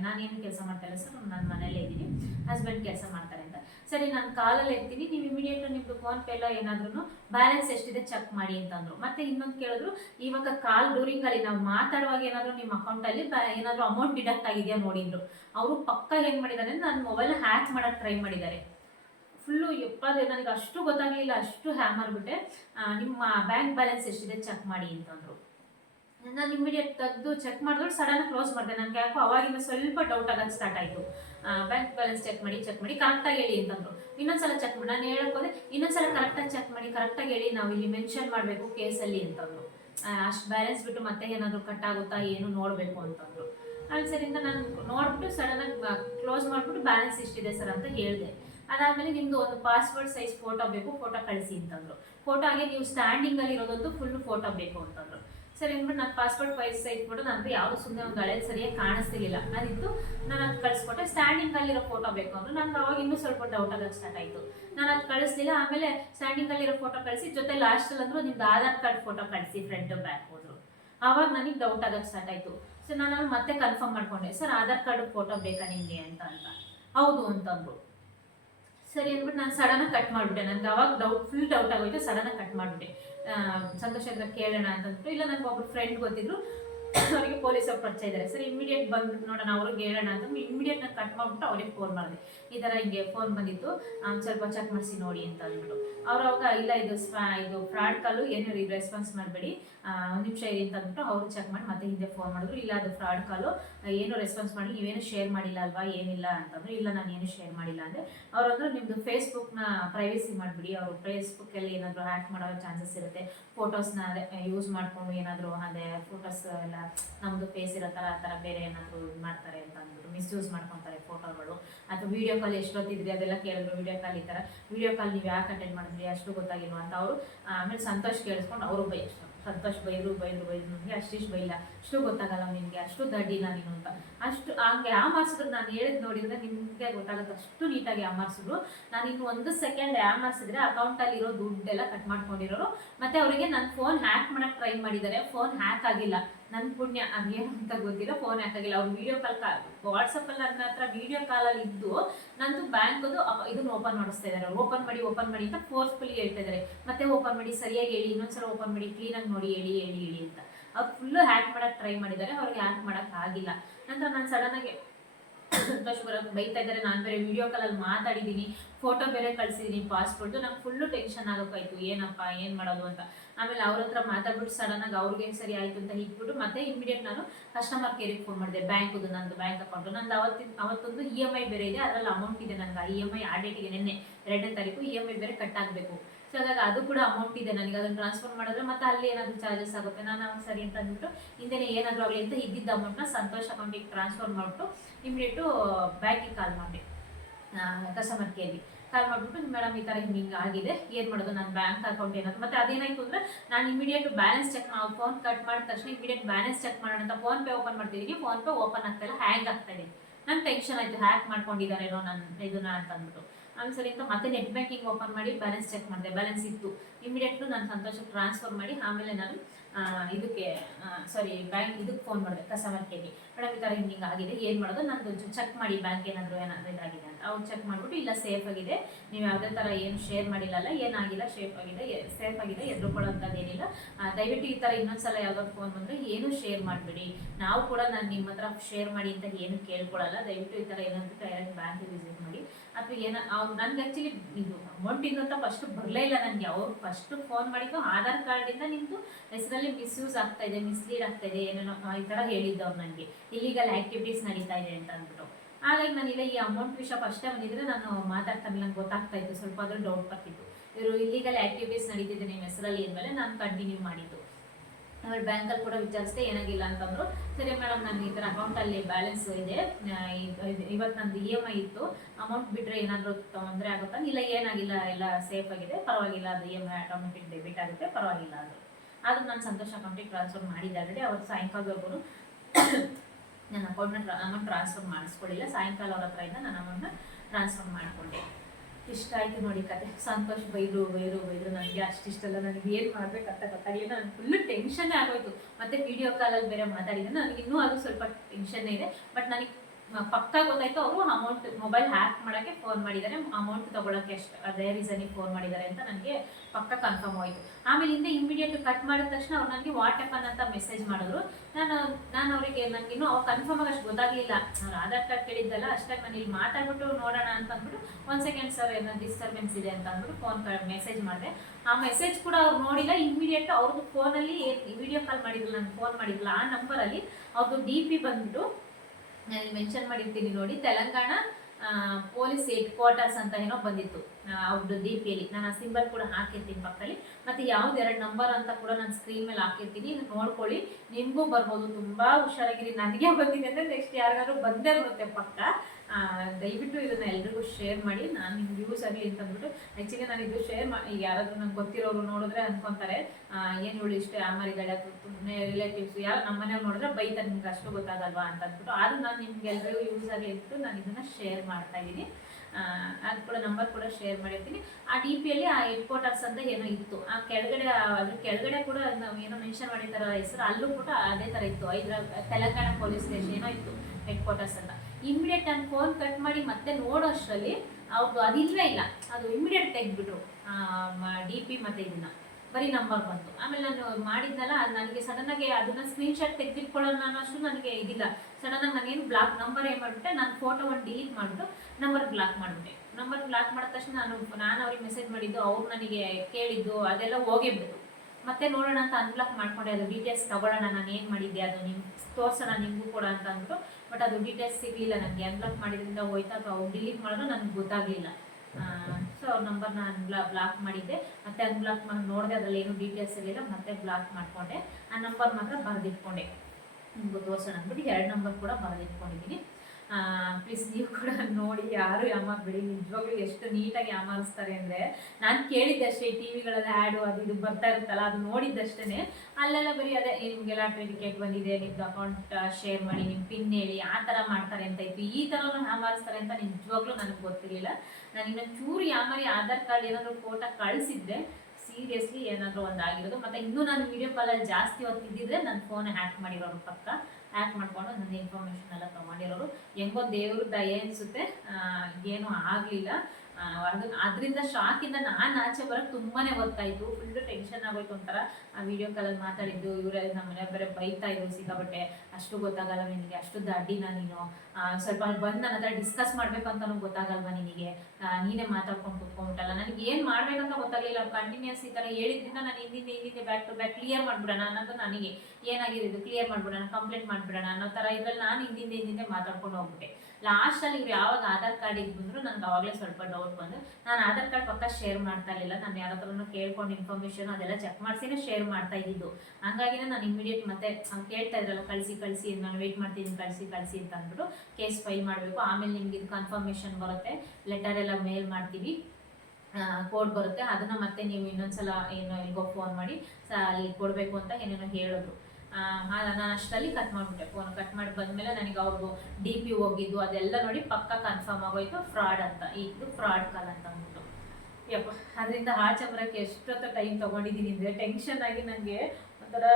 ನಾನೇನು ಕೆಲಸ ಮಾಡ್ತಾರೆ ಸರ್ ನಾನು ಮನೇಲೇ ಇದ್ದೀನಿ ಹಸ್ಬೆಂಡ್ ಕೆಲಸ ಮಾಡ್ತಾರೆ ಅಂತ. ಸರಿ, ನಾನು ಕಾಲಲ್ಲಿ ಇರ್ತೀನಿ ನೀವು ಇಮಿಡಿಯೇಟ್ ನಿಮ್ಮದು ಫೋನ್ ಪೇ ಎಲ್ಲ ಏನಾದ್ರೂ ಬ್ಯಾಲೆನ್ಸ್ ಎಷ್ಟಿದೆ ಚೆಕ್ ಮಾಡಿ ಅಂತಂದ್ರು. ಮತ್ತೆ ಇನ್ನೊಂದು ಕೇಳಿದ್ರು, ಇವಾಗ ಕಾಲ್ ಡೂರಿಂಗಲ್ಲಿ ನಾವು ಮಾತಾಡುವಾಗ ಏನಾದರೂ ನಿಮ್ಮ ಅಕೌಂಟಲ್ಲಿ ಏನಾದರೂ ಅಮೌಂಟ್ ಡಿಡಕ್ಟ್ ಆಗಿದೆಯಾ ನೋಡಿದ್ರು ಅವರು ಪಕ್ಕ ಏನು ಮಾಡಿದ್ದಾರೆ ನನ್ನ ಮೊಬೈಲ್ ಹ್ಯಾಕ್ ಮಾಡೋಕ್ಕೆ ಟ್ರೈ ಮಾಡಿದ್ದಾರೆ. ಫುಲ್ಲು ಎಪ್ಪದೇ ನನಗೆ ಅಷ್ಟು ಗೊತ್ತಾಗಲಿಲ್ಲ, ಅಷ್ಟು ಹ್ಯಾಮ್ ಮಾಡಿಬಿಟ್ಟೆ ನಿಮ್ಮ ಬ್ಯಾಂಕ್ ಬ್ಯಾಲೆನ್ಸ್ ಎಷ್ಟಿದೆ ಚೆಕ್ ಮಾಡಿ ಅಂತಂದರು. ನಾನು ಇಮಿಡಿಯೇಟ್ ತೆಗೆದು ಚೆಕ್ ಮಾಡಿದ್ರು ಸಡನ್ ಕ್ಲೋಸ್ ಮಾಡಿದೆ. ನನಗೆ ಯಾಕೋ ಅವಾಗಿಂದ ಸ್ವಲ್ಪ ಡೌಟ್ ಆಗೋದು ಸ್ಟಾರ್ಟ್ ಆಯಿತು. ಬ್ಯಾಂಕ್ ಬ್ಯಾಲೆನ್ಸ್ ಚೆಕ್ ಮಾಡಿ ಚೆಕ್ ಮಾಡಿ ಕರೆಕ್ಟಾಗಿ ಹೇಳಿ ಅಂತಂದ್ರು. ಇನ್ನೊಂದ್ಸಲ ಚೆಕ್ ಮಾಡಿ, ನಾನು ಹೇಳೋಕ್ಕೋದೆ ಇನ್ನೊಂದ್ಸಲ ಕರೆಕ್ಟಾಗಿ ಚೆಕ್ ಮಾಡಿ ಕರೆಕ್ಟಾಗಿ ಹೇಳಿ ನಾವು ಇಲ್ಲಿ ಮೆನ್ಷನ್ ಮಾಡಬೇಕು ಕೇಸಲ್ಲಿ ಅಂತಂದರು. ಅಷ್ಟು ಬ್ಯಾಲೆನ್ಸ್ ಬಿಟ್ಟು ಮತ್ತೆ ಏನಾದರೂ ಕಟ್ ಆಗುತ್ತಾ, ಏನು ನೋಡಬೇಕು ಅಂತಂದರು. ಅಲ್ಲಿ ಸರಿಂದ ನಾನು ನೋಡ್ಬಿಟ್ಟು ಸಡನ್ನಾಗಿ ಕ್ಲೋಸ್ ಮಾಡಿಬಿಟ್ಟು ಬ್ಯಾಲೆನ್ಸ್ ಇಷ್ಟಿದೆ ಸರ್ ಅಂತ ಹೇಳಿದೆ. ಅದಾದಮೇಲೆ ನಿಮ್ಮದು ಒಂದು ಪಾಸ್ವರ್ಡ್ ಸೈಜ್ ಫೋಟೋ ಬೇಕು ಫೋಟೋ ಕಳಿಸಿ ಅಂತಂದರು. ಫೋಟೋ ಹಾಗೆ ನೀವು ಸ್ಟ್ಯಾಂಡಿಂಗಲ್ಲಿ ಇರೋದೊಂದು ಫುಲ್ ಫೋಟೋ ಬೇಕು ಅಂತಂದ್ರು. ಸರಿ ಅಂದ್ಬಿಟ್ಟು ನಾನು ಪಾಸ್ಪೋರ್ಟ್ ವೈಸ್ ಇಟ್ಬಿಟ್ಟು ನನಗೆ ಯಾವುದು ಸುಮ್ಮನೆ ಒಂದು ಹಳೆ ಸರಿಯಾಗಿ ಕಾಣಿಸ್ತಿರ್ಲಿಲ್ಲ. ಅದಿತ್ತು ನಾನು ಅದು ಕಳಿಸ್ಕೊಟ್ಟೆ. ಸ್ಟ್ಯಾಂಡಿಂಗ್ ಅಲ್ಲಿರೋ ಫೋಟೋ ಬೇಕು ಅಂದ್ರೆ. ನನಗೆ ಅವಾಗ ಇನ್ನೂ ಸ್ವಲ್ಪ ಡೌಟ್ ಆಗೋದು ಸ್ಟಾರ್ಟ್ ಆಯಿತು. ನಾನು ಅದು ಕಳಿಸ್ಲಿಲ್ಲ. ಆಮೇಲೆ ಸ್ಟ್ಯಾಂಡಿಂಗ್ ಅಲ್ಲಿರೋ ಫೋಟೋ ಕಳಿಸಿ, ಜೊತೆ ಲಾಸ್ಟಲ್ಲಿ ಅಂದ್ರು ನಿಮ್ದು ಆಧಾರ್ ಕಾರ್ಡ್ ಫೋಟೋ ಕಳಿಸಿ ಫ್ರಂಟ್ ಬ್ಯಾಕ್ ಹೋದ್ರು. ಆವಾಗ ನನಗೆ ಡೌಟ್ ಆಗೋದು ಸ್ಟಾರ್ಟ್ ಆಯಿತು. ಸೊ ನಾನು ಮತ್ತೆ ಕನ್ಫರ್ಮ್ ಮಾಡ್ಕೊಂಡೆ. ಸರ್, ಆಧಾರ್ ಕಾರ್ಡ್ ಫೋಟೋ ಬೇಕಾ ನಿಮಗೆ? ಅಂತ ಅಂತ. ಹೌದು ಅಂತಂದ್ರು. ಸರಿ ಅಂದ್ಬಿಟ್ಟು ನಾನು ಸಡನ್ನಾಗಿ ಕಟ್ ಮಾಡಿಬಿಟ್ಟೆ. ನನಗೆ ಅವಾಗ ಡೌಟ್ ಫುಲ್ ಡೌಟ್ ಆಗೋಯ್ತು ಸಡನ್ನಾಗಿ ಕಟ್ ಮಾಡಿಬಿಟ್ಟೆ. ಸಂತೋಷ ಹತ್ರ ಕೇಳೋಣ ಅಂತಂದ್ಬಿಟ್ಟು ಇಲ್ಲ ನನಗೆ ಒಬ್ಬರು ಫ್ರೆಂಡ್ ಗೊತ್ತಿದ್ರು, ಅವರಿಗೆ ಪೊಲೀಸ್ ಅವ್ರು ಪರಿಚಯ ಇದ್ದಾರೆ ಸರಿ ಇಮಿಡಿಯೇಟ್ ಬಂದ್ಬಿಟ್ಟು ನೋಡೋಣ ಅವ್ರಿಗೆ ಹೇಳೋಣ ಅಂತ ಇಮಿಡಿಯೇಟ್ ನಾನು ಕಟ್ ಮಾಡಿಬಿಟ್ಟು ಅವ್ರಿಗೆ ಫೋನ್ ಮಾಡಿದೆ. ಈ ಥರ ಹಿಂಗೆ ಫೋನ್ ಬಂದಿತ್ತು. ಸ್ವಲ್ಪ ಚೆಕ್ ಮಾಡಿಸಿ ನೋಡಿ ಅಂತ ಅಂದ್ಬಿಟ್ಟು. ಅವ್ರು ಅವಾಗ, ಇಲ್ಲ, ಇದು ಸ್ವಾ ಇದು ಫ್ರಾಡ್ ಕಾಲು ಏನು ರೆಸ್ಪಾನ್ಸ್ ಮಾಡಬೇಡಿ. ಒಂದು ನಿಮಿಷ ಇದೆ ಅಂತ ಅಂದ್ಬಿಟ್ಟು ಅವ್ರು ಚೆಕ್ ಮಾಡಿ ಮತ್ತೆ ಹಿಂದೆ ಫೋನ್ ಮಾಡಿದ್ರು. ಇಲ್ಲ, ಅದು ಫ್ರಾಡ್ ಕಾಲು ಏನು ರೆಸ್ಪಾನ್ಸ್ ಮಾಡಿ ನೀವೇನು ಶೇರ್ ಮಾಡಿಲ್ಲ ಅಲ್ವಾ, ಏನಿಲ್ಲ ಅಂತಂದ್ರೆ. ಇಲ್ಲ, ನಾನು ಏನು ಶೇರ್ ಮಾಡಿಲ್ಲ ಅಂದರೆ ಅವ್ರು ಅಂದ್ರೆ ನಿಮ್ಮದು ಫೇಸ್ಬುಕ್ನ ಪ್ರೈವೇಸಿ ಮಾಡಿಬಿಡಿ. ಅವರು ಫೇಸ್ಬುಕ್ಕಲ್ಲಿ ಏನಾದರೂ ಹ್ಯಾಕ್ ಮಾಡೋ ಚಾನ್ಸಸ್ ಇರುತ್ತೆ. ಫೋಟೋಸ್ನ ಯೂಸ್ ಮಾಡಿಕೊಂಡು ಏನಾದರೂ ಅದೇ ಫೋಟೋಸ್ ಎಲ್ಲ ನಮ್ಮದು ಫೇಸ್ ಇರೋ ಥರ ಆ ಥರ ಬೇರೆ ಏನಾದರೂ ಮಾಡ್ತಾರೆ ಅಂತ ಅಂದ್ಬಿಟ್ಟು ಮಿಸ್ಯೂಸ್ ಮಾಡ್ಕೊತಾರೆ ಫೋಟೋಗಳು ಅಥವಾ ವೀಡಿಯೋ ಕಾಲ್ ಎಷ್ಟೊತ್ತಿದ್ರಿ, ಅದೆಲ್ಲ ಕೇಳಿದ್ರು ವೀಡಿಯೋ ಕಾಲ್ ಈ ಥರ. ವೀಡಿಯೋ ಕಾಲ್ ನೀವು ಯಾಕೆ ಅಟೆಂಡ್ ಮಾಡಿದ್ರಿ, ಅಷ್ಟು ಗೊತ್ತಾಗಿಲ್ವ? ಅಂತ ಅವರು ಆಮೇಲೆ ಸಂತೋಷ್ ಕೇಳಿಸ್ಕೊಂಡು ಅವರು ಬೈ ಸಂತೋಷ್ ಬೈದ್ರು ಬೈದ್ರು ಬೈದ್ರು. ನನಗೆ ಅಷ್ಟಿಷ್ಟು ಬೈಲ ಅಷ್ಟು ಗೊತ್ತಾಗಲ್ಲ ನಿನಗೆ. ಅಷ್ಟು ದಡ್ಡಿಲ್ಲ ನೀನು ಅಂತ. ಅಷ್ಟು ಹಂಗೆ ಯಾಮಾರಿಸಿದ್ರು ನಾನು ಹೇಳಿದ್ ನೋಡಿದ್ರೆ ನಿಮಗೆ ಗೊತ್ತಾಗುತ್ತೆ. ಅಷ್ಟು ನೀಟಾಗಿ ಯಾಮಾರಿಸಿದ್ರು ನಾನು ಇನ್ನು ಒಂದು ಸೆಕೆಂಡ್ ಯಾಮಾರಿಸಿದ್ರೆ ಅಕೌಂಟಲ್ಲಿ ಇರೋ ದುಡ್ಡೆಲ್ಲ ಕಟ್ ಮಾಡ್ಕೊಂಡಿರೋರು. ಮತ್ತೆ ಅವರಿಗೆ ನನ್ನ ಫೋನ್ ಹ್ಯಾಕ್ ಮಾಡೋಕ್ಕೆ ಟ್ರೈ ಮಾಡಿದ್ದಾರೆ. ಫೋನ್ ಹ್ಯಾಕ್ ಆಗಿಲ್ಲ. ನನ್ನ ಪುಣ್ಯ ಅದೇನು ಅಂತ ಗೊತ್ತಿಲ್ಲ ಫೋನ್ ಹಾಕಾಗಿಲ್ಲ. ಅವ್ರು ವಿಡಿಯೋ ಕಾಲ್ ವಾಟ್ಸಪ್ಪಲ್ಲಿ ನನ್ನ ಹತ್ರ ವಿಡಿಯೋ ಕಾಲಲ್ಲಿ ಇದ್ದು, ನಂದು ಅದು ಇದನ್ನ ಓಪನ್ ಮಾಡಿಸ್ತಾ ಇದ್ದಾರೆ ಓಪನ್ ಮಾಡಿ ಓಪನ್ ಮಾಡಿ ಅಂತ ಫೋರ್ಸ್ಫುಲಿ ಹೇಳ್ತಾ ಇದ್ದಾರೆ ಮತ್ತೆ ಓಪನ್ ಮಾಡಿ, ಸರಿಯಾಗಿ ಹೇಳಿ, ಇನ್ನೊಂದ್ಸಲ ಓಪನ್ ಮಾಡಿ ಕ್ಲೀನಾಗಿ ನೋಡಿ, ಹೇಳಿ ಹೇಳಿ ಹೇಳಿ ಅಂತ. ಅವ್ರು ಫುಲ್ಲು ಹ್ಯಾಕ್ ಮಾಡಕ್ಕೆ ಟ್ರೈ ಮಾಡಿದ್ದಾರೆ. ಅವ್ರಿಗೆ ಹ್ಯಾಕ್ ಮಾಡೋಕ್ಕಾಗಿಲ್ಲ ಆಗಿಲ್ಲ. ನಂತರ ನಾನು ಸಡನ್ನಾಗಿ ಸಂತೋಷ್ ಬರೋ ಬೈತಾ ಇದ್ದಾರೆ. ನಾನು ಬೇರೆ ವಿಡಿಯೋ ಕಾಲಲ್ಲಿ ಮಾತಾಡಿದ್ದೀನಿ ಫೋಟೋ ಬೇರೆ ಕಳಿಸಿದ್ದೀನಿ ಪಾಸ್ಪೋರ್ಟ್ ನಂಗೆ ಫುಲ್ಲು ಟೆನ್ಷನ್ ಆಗೋಕ್ಕಾಯ್ತು ಏನಪ್ಪ, ಏನು ಮಾಡೋದು ಅಂತ. ಆಮೇಲೆ ಅವ್ರ ಹತ್ರ ಮಾತಾಡ್ಬಿಟ್ಟು ಸಡನ್ನಾಗಿ ಅವ್ರಿಗೆ ಸರಿ ಆಯಿತು ಅಂತ ಇಟ್ಬಿಟ್ಟು ಮತ್ತೆ ಇಮಿಡಿಯೇಟ್ ನಾನು ಕಸ್ಟಮರ್ ಕೇರಿಗೆ ಫೋನ್ ಮಾಡಿದೆ. ಬ್ಯಾಂಕದು ನಂದು ಬ್ಯಾಂಕ್ ಅಕೌಂಟು ನಂದು ಅವತ್ತಿನ, ಅವತ್ತೊಂದು ಇ ಎಂ ಐ ಬೇರೆ ಇದೆ. ಅದರಲ್ಲಿ ಅಮೌಂಟ್ ಇದೆ ನನಗೆ ಇ ಎಂ ಐ ಆ ಡೇಟಿಗೆ ನಿನ್ನೆ ಎರಡನೇ ತಾರೀಕು ಇ ಎಂ ಐ ಬೇರೆ ಕಟ್ ಆಗಬೇಕು. ಸೊ ಹಾಗಾಗಿ ಅದು ಕೂಡ ಅಮೌಂಟ್ ಇದೆ ನನಗೆ. ಅದನ್ನು ಟ್ರಾನ್ಸ್ಫರ್ ಮಾಡಿದ್ರೆ ಮತ್ತೆ ಅಲ್ಲಿ ಏನಾದರೂ ಚಾರ್ಜಸ್ ಆಗುತ್ತೆ. ನಾನು ಅವ್ನು ಸರಿ ಅಂತ ಅಂದ್ಬಿಟ್ಟು ಹಿಂದೆ ಏನಾದರೂ ಆಗಲಿ ಅಂತ ಇದ್ದಿದ್ದ ಅಮೌಂಟ್ನ ಸಂತೋಷ್ ಅಕೌಂಟಿಗೆ ಟ್ರಾನ್ಸ್ಫರ್ ಮಾಡಿಬಿಟ್ಟು ಇಮಿಡಿಯೇಟು ಬ್ಯಾಂಕಿಗೆ ಕಾಲ್ ಮಾಡಿ ಕಸ್ಟಮರ್ ಕೇರ್ಗೆ ಕಾಲ್ ಮಾಡಿಬಿಟ್ಟು ಮೇಡಮ್, ಈ ಥರ ಹಿಂಗೆ ಆಗಿದೆ. ಏನು ಮಾಡೋದು? ನನ್ನ ಬ್ಯಾಂಕ್ ಅಕೌಂಟ್ ಏನಾದ್ರು ಮತ್ತೆ ಅದೇನಾಯಿತು ಅಂದರೆ ನಾನು ಇಮಿಡಿಯೇಟ್ ಬ್ಯಾಲೆನ್ಸ್ ಚೆಕ್ ನಾವು ಫೋನ್ ಕಟ್ ಮಾಡಿದ ತಕ್ಷಣ ಇಮಿಡಿಯೇಟ್ ಬ್ಯಾಲೆನ್ಸ್ ಚೆಕ್ ಮಾಡೋಣ ಅಂತ ಫೋನ್ ಪೇ ಓಪನ್ ಮಾಡ್ತಿದ್ದೀನಿ. ಫೋನ್ ಪೇ ಓಪನ್ ಆಗ್ತಾ ಇಲ್ಲ ಹ್ಯಾಂಗ್ ಆಗ್ತಾ ಇದೆ. ನಂಗೆ ಟೆನ್ಷನ್ ಆಯಿತು ಹ್ಯಾಕ್ ಮಾಡ್ಕೊಂಡಿದ್ದಾರೇನೋ ನನ್ನ ಇದನ್ನ ಅಂತ ಅಂದ್ಬಿಟ್ಟು. ಆಮೇಲೆ ಸರಿ ಅಂತ ಮತ್ತೆ ನೆಟ್ ಬ್ಯಾಂಕಿಂಗ್ ಓಪನ್ ಮಾಡಿ ಬ್ಯಾಲೆನ್ಸ್ ಚೆಕ್ ಮಾಡಿದೆ. ಬ್ಯಾಲೆನ್ಸ್ ಇತ್ತು. ಇಮಿಡಿಯೇಟ್ ನಾನು ಸಂತೋಷಕ್ಕೆ ಟ್ರಾನ್ಸ್ಫರ್ ಮಾಡಿ ಆಮೇಲೆ ನಾನು ಇದಕ್ಕೆ ಸಾರಿ ಬ್ಯಾಂಕ್ ಇದಕ್ಕೆ ಫೋನ್ ಮಾಡಿದೆ. ಕಸ್ಟಮರ್ ಕೇರ್ಗೆ ಮೇಡಮ್, ಈ ಥರ ಹಿಂಗೆ ಆಗಿದೆ. ಏನು ಮಾಡೋದು? ನಂದು ಚೆಕ್ ಮಾಡಿ ಬ್ಯಾಂಕ್ ಏನಾದರೂ ಏನಾದರೂ ಇದಾಗಿದೆ ಅಂತ. ಅವ್ರು ಚೆಕ್ ಮಾಡಿಬಿಟ್ಟು ಇಲ್ಲ ಸೇಫ್ ಆಗಿದೆ. ನೀವು ಯಾವುದೇ ಥರ ಏನು ಶೇರ್ ಮಾಡಿಲ್ಲಲ್ಲ, ಏನಾಗಿಲ್ಲ ಶೇಫ್ ಆಗಿದೆ ಸೇಫ್ ಆಗಿದೆ ಎದುರುಕೊಳ್ಳೋಂಥದ್ದು ಏನಿಲ್ಲ. ದಯವಿಟ್ಟು ಈ ಥರ ಇನ್ನೊಂದ್ಸಲ ಯಾವ್ದಾದ್ರು ಫೋನ್ ಬಂದರೆ ಏನು ಶೇರ್ ಮಾಡಬೇಡಿ. ನಾವು ಕೂಡ ನಾನು ನಿಮ್ಮ ಹತ್ರ ಶೇರ್ ಮಾಡಿ ಅಂತ ಏನು ಕೇಳ್ಕೊಳ್ಳಲ್ಲ ದಯವಿಟ್ಟು ಈ ಥರ ಏನಾದರೂ ಡೈರೆಕ್ಟ್ ಬ್ಯಾಂಕ್ ವಿಸಿಟ್ ಮಾಡಿ. ಅಥವಾ ಏನ, ಅವ್ರು ನನ್ಗೆ ಆ್ಯಕ್ಚುಲಿ ಇದು ಅಮೌಂಟ್ ಇದು ಅಂತ ಫಸ್ಟ್ ಬರಲೇ ಇಲ್ಲ ನನಗೆ ಅವ್ರು ಫಸ್ಟ್ ಫೋನ್ ಮಾಡಿದ್ದು ಆಧಾರ್ ಕಾರ್ಡಿಂದ ನಿಮ್ಮದು ಹೆಸರಲ್ಲಿ ಮಿಸ್ಯೂಸ್ ಆಗ್ತಾ ಇದೆ ಮಿಸ್ಲೀಡ್ ಆಗ್ತಾ ಇದೆ, ಏನೇನೋ ಈ ಈ ಥರ ಹೇಳಿದ್ದವ್ರು ನನಗೆ ಇಲ್ಲಿಗಲ್ ಆ್ಯಕ್ಟಿವಿಟೀಸ್ ನಡೀತಾ ಇದೆ ಅಂತ ಅಂದ್ಬಿಟ್ಟು. ಹಾಗಾಗಿ ನಾನಿಲ್ಲ ಈ ಅಮೌಂಟ್ ವಿಷಯ ಫಸ್ಟೇ ಬಂದಿದ್ರೆ ನಾನು ಮಾತಾಡ್ತಾ ನಂಗೆ ಗೊತ್ತಾಗ್ತಾ ಇತ್ತು. ಸ್ವಲ್ಪ ಆದರೂ ಡೌಟ್ ಬರ್ತಿತ್ತು. ಇವರು ಇಲ್ಲಿಗಲ್ ಆಕ್ಟಿವಿಟೀಸ್ ನಡೀತಿದೆ ನಿಮ್ಮ ಹೆಸರಲ್ಲಿ ಅಂದಮೇಲೆ ನಾನು ಕಂಟಿನ್ಯೂ ಮಾಡಿದ್ದು. ಆಮೇಲೆ ಬ್ಯಾಂಕಲ್ಲಿ ಕೂಡ ವಿಚಾರಿಸಿದೆ ಏನಾಗಿಲ್ಲ ಅಂತಂದ್ರು ಸರಿ ಮೇಡಮ್ ನನ್ನ ಈ ಥರ ಅಕೌಂಟಲ್ಲಿ ಬ್ಯಾಲೆನ್ಸ್ ಇದೆ. ಇವತ್ತು ನಂದು ಇ ಎಂ ಐ ಇತ್ತು. ಅಮೌಂಟ್ ಬಿಟ್ಟರೆ ಏನಾದರೂ ತೊಂದರೆ ಆಗುತ್ತಾ? ಇಲ್ಲ, ಏನಾಗಿಲ್ಲ, ಎಲ್ಲ ಸೇಫ್ ಆಗಿದೆ. ಪರವಾಗಿಲ್ಲ, ಅದು E M I automatic debit ಆಗುತ್ತೆ. ಪರವಾಗಿಲ್ಲ, ಅದು. ಆದರೂ ನಾನು ಸಂತೋಷ ಅಕೌಂಟಿಗೆ ಟ್ರಾನ್ಸ್ಫರ್ ಮಾಡಿದ್ದೆ ಆಲ್ರೆಡಿ. ಅವತ್ತು ಸಾಯಂಕಾಲದವರೆಗೂ ನನ್ನ ಅಕೌಂಟ್ನ ಅಮೌಂಟ್ ಟ್ರಾನ್ಸ್ಫರ್ ಮಾಡಿಸ್ಕೊಳ್ಳಿಲ್ಲ. ಸಾಯಂಕಾಲ ಅವ್ರ ಹತ್ರ ಇಂದ ನಾನು ಅಮೌಂಟ್ನ ಟ್ರಾನ್ಸ್ಫರ್ ಮಾಡಿಕೊಂಡೆ. ಇಷ್ಟ ಆಯ್ತು ನೋಡಿ ಕತೆ. ಸಂತೋಷ್ ಬೈದ್ರು ಬೈದ್ರು ಬೈದ್ರು. ನನಗೆ ಅಷ್ಟಿಷ್ಟಲ್ಲ. ನನಗೆ ಏನು ಮಾಡ್ಬೇಕಂತ ಗೊತ್ತಾಗಲಿಲ್ಲ. ನಾನು ಫುಲ್ ಟೆನ್ಷನ್ ಆಗೋಯ್ತು. ಮತ್ತೆ ವಿಡಿಯೋ ಕಾಲಲ್ಲಿ ಬೇರೆ ಮಾತಾಡಿದ್ರೆ ನನಗೆ ಇನ್ನೂ ಅದು ಸ್ವಲ್ಪ ಟೆನ್ಷನ್ ಇದೆ. ಬಟ್ ನನಗೆ ಪಕ್ಕ ಗೊತ್ತಾಯ್ತು. ಅವರು ಅಮೌಂಟ್ ಮೊಬೈಲ್ ಹ್ಯಾಕ್ ಮಾಡೋಕ್ಕೆ ಫೋನ್ ಮಾಡಿದ್ದಾರೆ. ಅಮೌಂಟ್ ತಗೊಳಕ್ಕೆ ಅಷ್ಟು. ಅದೇ ರೀಸನಿಗೆ ಫೋನ್ ಮಾಡಿದ್ದಾರೆ ಅಂತ ನನಗೆ ಪಕ್ಕ ಕನ್ಫರ್ಮ್ ಆಯಿತು ಆಮೇಲೆ ಹಿಂದೆ ಇಮಿಡಿಯೇಟ್ ಕಟ್ ಮಾಡಿದ ತಕ್ಷಣ ಅವ್ರು ನನಗೆ ವಾಟ್ಸಪ್ ಅಂತ ಮೆಸೇಜ್ ಮಾಡಿದ್ರು. ನಾನು ನಾನು ಅವರಿಗೆ ನನಗೆ ಇನ್ನೂ ಅವಾಗ ಕನ್ಫರ್ಮ್ ಆಗಿ ಅಷ್ಟು ಗೊತ್ತಾಗಲಿಲ್ಲ. ಅವ್ರು ಆಧಾರ್ ಕಾರ್ಡ್ ಕೇಳಿದ್ದಲ್ಲ ಅಷ್ಟಾಗಿ ನಾನು ಇಲ್ಲಿ ಮಾತಾಡ್ಬಿಟ್ಟು ನೋಡೋಣ ಅಂತ ಅಂದ್ಬಿಟ್ಟು, ಒಂದು ಸೆಕೆಂಡ್ ಸರ್ ಏನೋ ಡಿಸ್ಟರ್ಬೆನ್ಸ್ ಇದೆ ಅಂತ ಅಂದ್ಬಿಟ್ಟು ಫೋನ್ ಮೆಸೇಜ್ ಮಾಡಿದೆ. ಆ ಮೆಸೇಜ್ ಕೂಡ ಅವ್ರು ನೋಡಿಲ್ಲ. ಇಮಿಡಿಯೇಟ್ ಅವ್ರದ್ದು ಫೋನಲ್ಲಿ ವಿಡಿಯೋ ಕಾಲ್ ಮಾಡಿದ್ರು, ನಾನು ಫೋನ್ ಮಾಡಿದ್ರಲ್ಲ ಆ ನಂಬರಲ್ಲಿ ಅವ್ರದ್ದು ಡಿ ಪಿ ಬಂದ್ಬಿಟ್ಟು ನಾನು ಮೆನ್ಷನ್ ಮಾಡಿರ್ತೀನಿ ನೋಡಿ. ತೆಲಂಗಾಣ ಪೊಲೀಸ್ ಹೆಡ್ ಕ್ವಾರ್ಟರ್ಸ್ ಅಂತ ಏನೋ ಬಂದಿತ್ತು. ಅವ್ರದ್ದು ಡಿ ಪಿಯಲ್ಲಿ ನಾನು ಆ ಸಿಂಬಲ್ ಕೂಡ ಹಾಕಿರ್ತೀನಿ ಪಕ್ಕದಲ್ಲಿ. ಮತ್ತು ಯಾವ್ದು ಎರಡು ನಂಬರ್ ಅಂತ ಕೂಡ ನಾನು ಸ್ಕ್ರೀನ್ ಮೇಲೆ ಹಾಕಿರ್ತೀನಿ. ನೋಡ್ಕೊಳ್ಳಿ. ನಿಮಗೂ ಬರ್ಬೋದು. ತುಂಬ ಹುಷಾರಾಗಿರಿ. ನನಗೆ ಬಂದಿದೆ ಅಂದರೆ ನೆಕ್ಸ್ಟ್ ಯಾರಿಗಾದ್ರೂ ಬಂದೇ ಬರುತ್ತೆ ಪಕ್ಕ. ದಯವಿಟ್ಟು ಇದನ್ನ ಎಲ್ರಿಗೂ ಶೇರ್ ಮಾಡಿ. ನಾನು ನಿಮ್ಗೆ ಯೂಸ್ ಆಗಲಿ ಅಂತ ಅಂದ್ಬಿಟ್ಟು ಆ್ಯಕ್ಚುಲಿ ನಾನು ಇದು ಶೇರ್ ಮಾಡಿ ಯಾರಾದರೂ ನಂಗೆ ಗೊತ್ತಿರೋರು ನೋಡಿದ್ರೆ ಅನ್ಕೊಂತಾರೆ. ಏನು ಇವಳು ಇಷ್ಟು ಆಮರಿದ್ದಾಳೆ ರಿಲೇಟಿವ್ಸ್ ಯಾರು ನಮ್ಮ ಮನೆಯವ್ರು ನೋಡಿದ್ರೆ ಬೈತಾರೆ, ನಿಮ್ಗೆ ಅಷ್ಟು ಗೊತ್ತಾಗಲ್ವಾ ಅಂತ ಅಂದ್ಬಿಟ್ಟು. ಆದ್ರೆ ನಾನು ನಿಮ್ಗೆ ಎಲ್ರಿಗೂ ಯೂಸ್ ಆಗಲಿ ಅಂತ ನಾನು ಇದನ್ನು ಶೇರ್ ಮಾಡ್ತಾ ಇದ್ದೀನಿ. ಅದು ಕೂಡ ನಂಬರ್ ಕೂಡ ಶೇರ್ ಮಾಡಿರ್ತೀನಿ. ಆ ಡಿ ಪಿಯಲ್ಲಿ ಆ ಹೆಡ್ ಕ್ವಾರ್ಟರ್ಸ್ ಅಂತ ಏನೋ ಇತ್ತು. ಆ ಕೆಳಗಡೆ ಅದ್ರ ಕೆಳಗಡೆ ಕೂಡ ನಾವು ಏನೋ ಮೆನ್ಷನ್ ಮಾಡಿರ್ತಾರ ಹೆಸರು, ಅಲ್ಲೂ ಕೂಡ ಅದೇ ಥರ ಇತ್ತು. ಹೈದ್ರಾಬಾದ್ ತೆಲಂಗಾಣ ಪೊಲೀಸ್ ಸ್ಟೇಷನ್ ಏನೋ ಇತ್ತು ಹೆಡ್ ಕ್ವಾರ್ಟರ್ಸ್ ಅಂತ. ಇಮಿಡಿಯೇಟ್ ನಾನು ಫೋನ್ ಕಟ್ ಮಾಡಿ ಮತ್ತೆ ನೋಡೋ ಅಷ್ಟರಲ್ಲಿ ಅವ್ರದ್ದು ಅದಿಲ್ಲವೇ ಇಲ್ಲ. ಅದು ಇಮಿಡಿಯೇಟ್ ತೆಗೆದ್ಬಿಟ್ರು. ಡಿ ಪಿ ಮತ್ತು ಇದನ್ನ. ಬರೀ ನಂಬರ್ ಬಂತು. ಆಮೇಲೆ ನಾನು ಮಾಡಿದ್ನಲ್ಲ ಅದು ನನಗೆ ಸಡನ್ನಾಗಿ ಅದನ್ನ ಸ್ಕ್ರೀನ್ಶಾಟ್ ತೆಗೆದಿಟ್ಕೊಳ್ಳೋಣ ಅನ್ನೋಷ್ಟು ನನಗೆ ಇದಿಲ್ಲ. ಸಡನ್ನಾಗಿ ನಾನೇನು ಬ್ಲಾಕ್ ನಂಬರ್ ಏನು ಮಾಡಿಬಿಟ್ಟೆ, ನಾನು ಫೋಟೋವನ್ನು ಡಿಲೀಟ್ ಮಾಡಿಬಿಟ್ಟು ನಂಬರ್ ಬ್ಲಾಕ್ ಮಾಡಿಬಿಟ್ಟೆ. ನಂಬರ್ ಬ್ಲಾಕ್ ಮಾಡಿದ ತಕ್ಷಣ ನಾನು ನಾನು ಅವ್ರಿಗೆ ಮೆಸೇಜ್ ಮಾಡಿದ್ದು, ಅವ್ರು ನನಗೆ ಕೇಳಿದ್ದು, ಅದೆಲ್ಲ ಹೋಗೇ ಬಿಡ್ತು ಮತ್ತೆ ನೋಡೋಣ ಅಂತ ಅನ್ಬ್ಲಾಕ್ ಮಾಡ್ಕೊಂಡೆ ಅದು ಡೀಟೇಲ್ಸ್ ತಗೊಳ್ಳೋಣ, ನಾನು ಏನು ಮಾಡಿದ್ದೆ, ಅದು ನಿಮ್ಗೆ ತೋರ್ಸೋಣ, ನಿಮಗೂ ಕೂಡ ಅಂತ ಅಂದ್ಬಿಟ್ಟು ಬಟ್ ಅದು ಡೀಟೇಲ್ಸ್ ಸಿಗಲಿಲ್ಲ ನನಗೆ ಅನ್ಬ್ಲಾಕ್ ಮಾಡಿದ್ರಿಂದ ಹೋಯ್ತಾ ಅಥವಾ ಅವ್ರು ಡಿಲೀಟ್ ಮಾಡಿದ್ರು ನನಗೆ ಗೊತ್ತಾಗಲಿಲ್ಲ. ಸೊ ಅವ್ರ ನಂಬರ್ನ ಅನ್ಬ್ಲಾ ಬ್ಲಾಕ್ ಮಾಡಿದ್ದೆ. ಮತ್ತೆ ಅನ್ಬ್ಲಾಕ್ ಮಾಡಿ, ನೋಡಿದೆ ಅದ್ರಲ್ಲಿ ಏನು ಡೀಟೇಲ್ಸ್ ಇರಲಿಲ್ಲ, ಮತ್ತೆ ಬ್ಲಾಕ್ ಮಾಡಿಕೊಂಡೆ. ಆ ನಂಬರ್ ಮಾತ್ರ ಬರೆದಿಟ್ಕೊಂಡೆ. ನಿಮ್ಗೆ ತೋರ್ಸೋಣ ಅಂದ್ಬಿಟ್ಟು ಎರಡು ನಂಬರ್ ಕೂಡ ಬರೆದಿಟ್ಕೊಂಡಿದ್ದೀನಿ. ಪ್ಲೀಸ್ ನೀವು ಕೂಡ ನೋಡಿ, ಯಾರು ಯಾಮಾರ್ಬೇಡಿ ನಿಜವಾಗ್ಲೂ ಎಷ್ಟು ನೀಟಾಗಿ ಯಾಮಾರಿಸ್ತಾರೆ ಅಂದರೆ, ನಾನು ಕೇಳಿದ್ದೆ ಅಷ್ಟೇ ಟಿವಿಗಳಲ್ಲಿ ಆ್ಯಡು ಅದು ಇದು ಬರ್ತಾ ಇರುತ್ತಲ್ಲ, ಅದು ನೋಡಿದ್ದಷ್ಟೇ ಅಲ್ಲೆಲ್ಲ ಬರೀ ಅದೇ ನಿಮಗೆಲ್ಲ ಟಿಕೆಟ್ ಬಂದಿದೆ, ನಿಮ್ದು ಅಕೌಂಟ್ ಶೇರ್ ಮಾಡಿ ನಿಮ್ಮ ಪಿನ್ ಹೇಳಿ, ಆ ಥರ ಮಾಡ್ತಾರೆ ಅಂತ ಇತ್ತು. ಈ ಥರನೂ ಯಾಮಾರಿಸ್ತಾರೆ ಅಂತ ನಿಜವಾಗ್ಲೂ ನನಗೆ ಗೊತ್ತಿರಲಿಲ್ಲ. ನಾನು ಇನ್ನೊಂದು ಚೂರು ಯಾಮಾರಿ ಆಧಾರ್ ಕಾರ್ಡ್ ಏನಾದರೂ ಫೋಟೋ ಕಳಿಸಿದ್ರೆ ಸೀರಿಯಸ್ಲಿ ಏನಾದರೂ ಒಂದು ಆಗಿರೋದು. ಮತ್ತು ಇನ್ನೂ ನಾನು ವಿಡಿಯೋ ಕಾಲಲ್ಲಿ ಜಾಸ್ತಿ ಹೊತ್ತಿದ್ದಿದ್ರೆ ನನ್ನ ಫೋನ್ ಹ್ಯಾಕ್ ಮಾಡಿರೋರು ಪಕ್ಕ. ಹ್ಯಾಕ್ ಮಾಡ್ಕೊಂಡು ನನ್ನ ಇನ್ಫಾರ್ಮೇಷನ್ ಎಲ್ಲ ತೊಗೊಂಡಿರೋರು. ಹೆಂಗೋ ದೇವ್ರ ದಯೆ ಅನಿಸುತ್ತೆ. ಏನೂ ಆಗಲಿಲ್ಲ. ಅದರಿಂದ ಶಾಕಿಂದ ನಾನು ಆಚೆ ಬರೋಕ್ಕೆ ತುಂಬಾನೇ ಗೊತ್ತಾಯಿತು ಫುಲ್ಲು ಟೆನ್ಷನ್ ಆಗೋಯ್ತು ಒಂಥರ. ಆ ವಿಡಿಯೋ ಕಾಲಲ್ಲಿ ಮಾತಾಡಿದ್ದು, ಇವರೆಲ್ಲ ನಮ್ಮ ಮನೆ ಬೇರೆ ಬೈತಾ ಇದ್ರು ಸಿಕ್ಕಾಪಟ್ಟೆ. ಅಷ್ಟು ಗೊತ್ತಾಗಲ್ಲ ನಿನಗೆ, ಅಷ್ಟು ದಡ್ಡಿನ ನೀನು. ಸ್ವಲ್ಪ ಬಂದು ನನ್ನ ಹತ್ರ ಡಿಸ್ಕಸ್ ಮಾಡ್ಬೇಕಂತನೂ ಗೊತ್ತಾಗಲ್ವಾ ನಿನಗೆ? ನೀನೇ ಮಾತಾಡ್ಕೊಂಡು ಕುತ್ಕೊಂಡ್ಬಿಟ್ಟಲ್ಲ. ನನಗೆ ಏನು ಮಾಡ್ಬೇಕಂತ ಗೊತ್ತಾಗಲಿಲ್ಲ. ಕಂಟಿನ್ಯೂಸ್ ಈ ಥರ ಹೇಳಿದ್ರಿಂದ ನಾನು ಹಿಂದಿಂದ ಹಿಂದಿಂದ ಬ್ಯಾಕ್ ಟು ಬ್ಯಾಕ್ ಕ್ಲಿಯರ್ ಮಾಡ್ಬಿಡೋಣ ಅನ್ನೋದು ನನಗೆ. ಏನಾಗಿದೆ ಕ್ಲಿಯರ್ ಮಾಡ್ಬಿಡೋಣ ಕಂಪ್ಲೇಂಟ್ ಮಾಡ್ಬಿಡೋಣ ಅನ್ನೋ ಥರ ಇದ್ರಲ್ಲಿ ನಾನು ಹಿಂದಿಂದ ಹಿಂದಿಂದ ಮಾತಾಡ್ಕೊಂಡು ಹೋಗ್ಬಿಟ್ಟೆ. ಲಾಸ್ಟಲ್ಲಿ ಇವ್ರು ಯಾವಾಗ ಆಧಾರ್ ಕಾರ್ಡಿಗೆ ಬಂದ್ರು ನನಗೆ ಅವಾಗಲೇ ಸ್ವಲ್ಪ ಡೌಟ್ ಬಂದು, ನಾನು ಆಧಾರ್ ಕಾರ್ಡ್ ಪಕ್ಕ ಶೇರ್ ಮಾಡ್ತಾ ಇರಲಿಲ್ಲ. ನಾನು ಯಾರ ಕೇಳ್ಕೊಂಡು ಇನ್ಫಾರ್ಮೇಷನ್ ಅದೆಲ್ಲ ಚೆಕ್ ಮಾಡಿಸಿನೇ ಶೇರ್ ಮಾಡ್ತಾ ಇದ್ದಿದ್ದು. ಹಂಗಾಗಿನೇ ನಾನು ಇಮಿಡಿಯೇಟ್ ಮತ್ತೆ ಕೇಳ್ತಾ ಇದ್ರಲ್ಲ, ಕಳಿಸಿ ಕಳಿಸಿ ನಾನು ವೇಟ್ ಮಾಡ್ತೀನಿ, ಕಳಿಸಿ ಕಳಿಸಿ ಅಂತ ಅಂದ್ಬಿಟ್ಟು ಕೇಸ್ ಫೈಲ್ ಮಾಡಬೇಕು. ಆಮೇಲೆ ನಿಮ್ಗೆ ಇದು ಕನ್ಫರ್ಮೇಷನ್ ಬರುತ್ತೆ. ಲೆಟರ್ ಎಲ್ಲ ಮೇಲ್ ಮಾಡ್ತೀವಿ. ಕೋಡ್ ಬರುತ್ತೆ. ಅದನ್ನ ಮತ್ತೆ ನೀವು ಇನ್ನೊಂದ್ಸಲ ಏನೋ ಎಲ್ಗೋ ಫೋನ್ ಮಾಡಿ, ಸ, ಅಲ್ಲಿ ಕೊಡಬೇಕು ಅಂತ ಏನೇನೋ ಹೇಳಿದ್ರು. ನಾನು ಅಷ್ಟರಲ್ಲಿ ಕಟ್ ಮಾಡಿಬಿಟ್ಟೆ. ಫೋನ್ ಕಟ್ ಮಾಡಿ ಬಂದಮೇಲೆ ನನಗೆ ಅವ್ರದ್ದು ಡಿ ಪಿ ಹೋಗಿದ್ದು, ಅದೆಲ್ಲ ನೋಡಿ ಪಕ್ಕ ಕನ್ಫರ್ಮ್ ಆಗೋಯ್ತು ಫ್ರಾಡ್ ಅಂತ. ಇದು ಫ್ರಾಡ್ ಕಾಲ್ ಅಂತ ಅಂದ್ಬಿಟ್ಟು. ಯಪ್ಪ, ಅದರಿಂದ ಆಚೆ ಬರೋಕ್ಕೆ ಎಷ್ಟೊತ್ತು ಟೈಮ್ ತೊಗೊಂಡಿದ್ದೀನಿ ಅಂದರೆ ಟೆನ್ಷನ್ ಆಗಿ ನನಗೆ ಒಂಥರ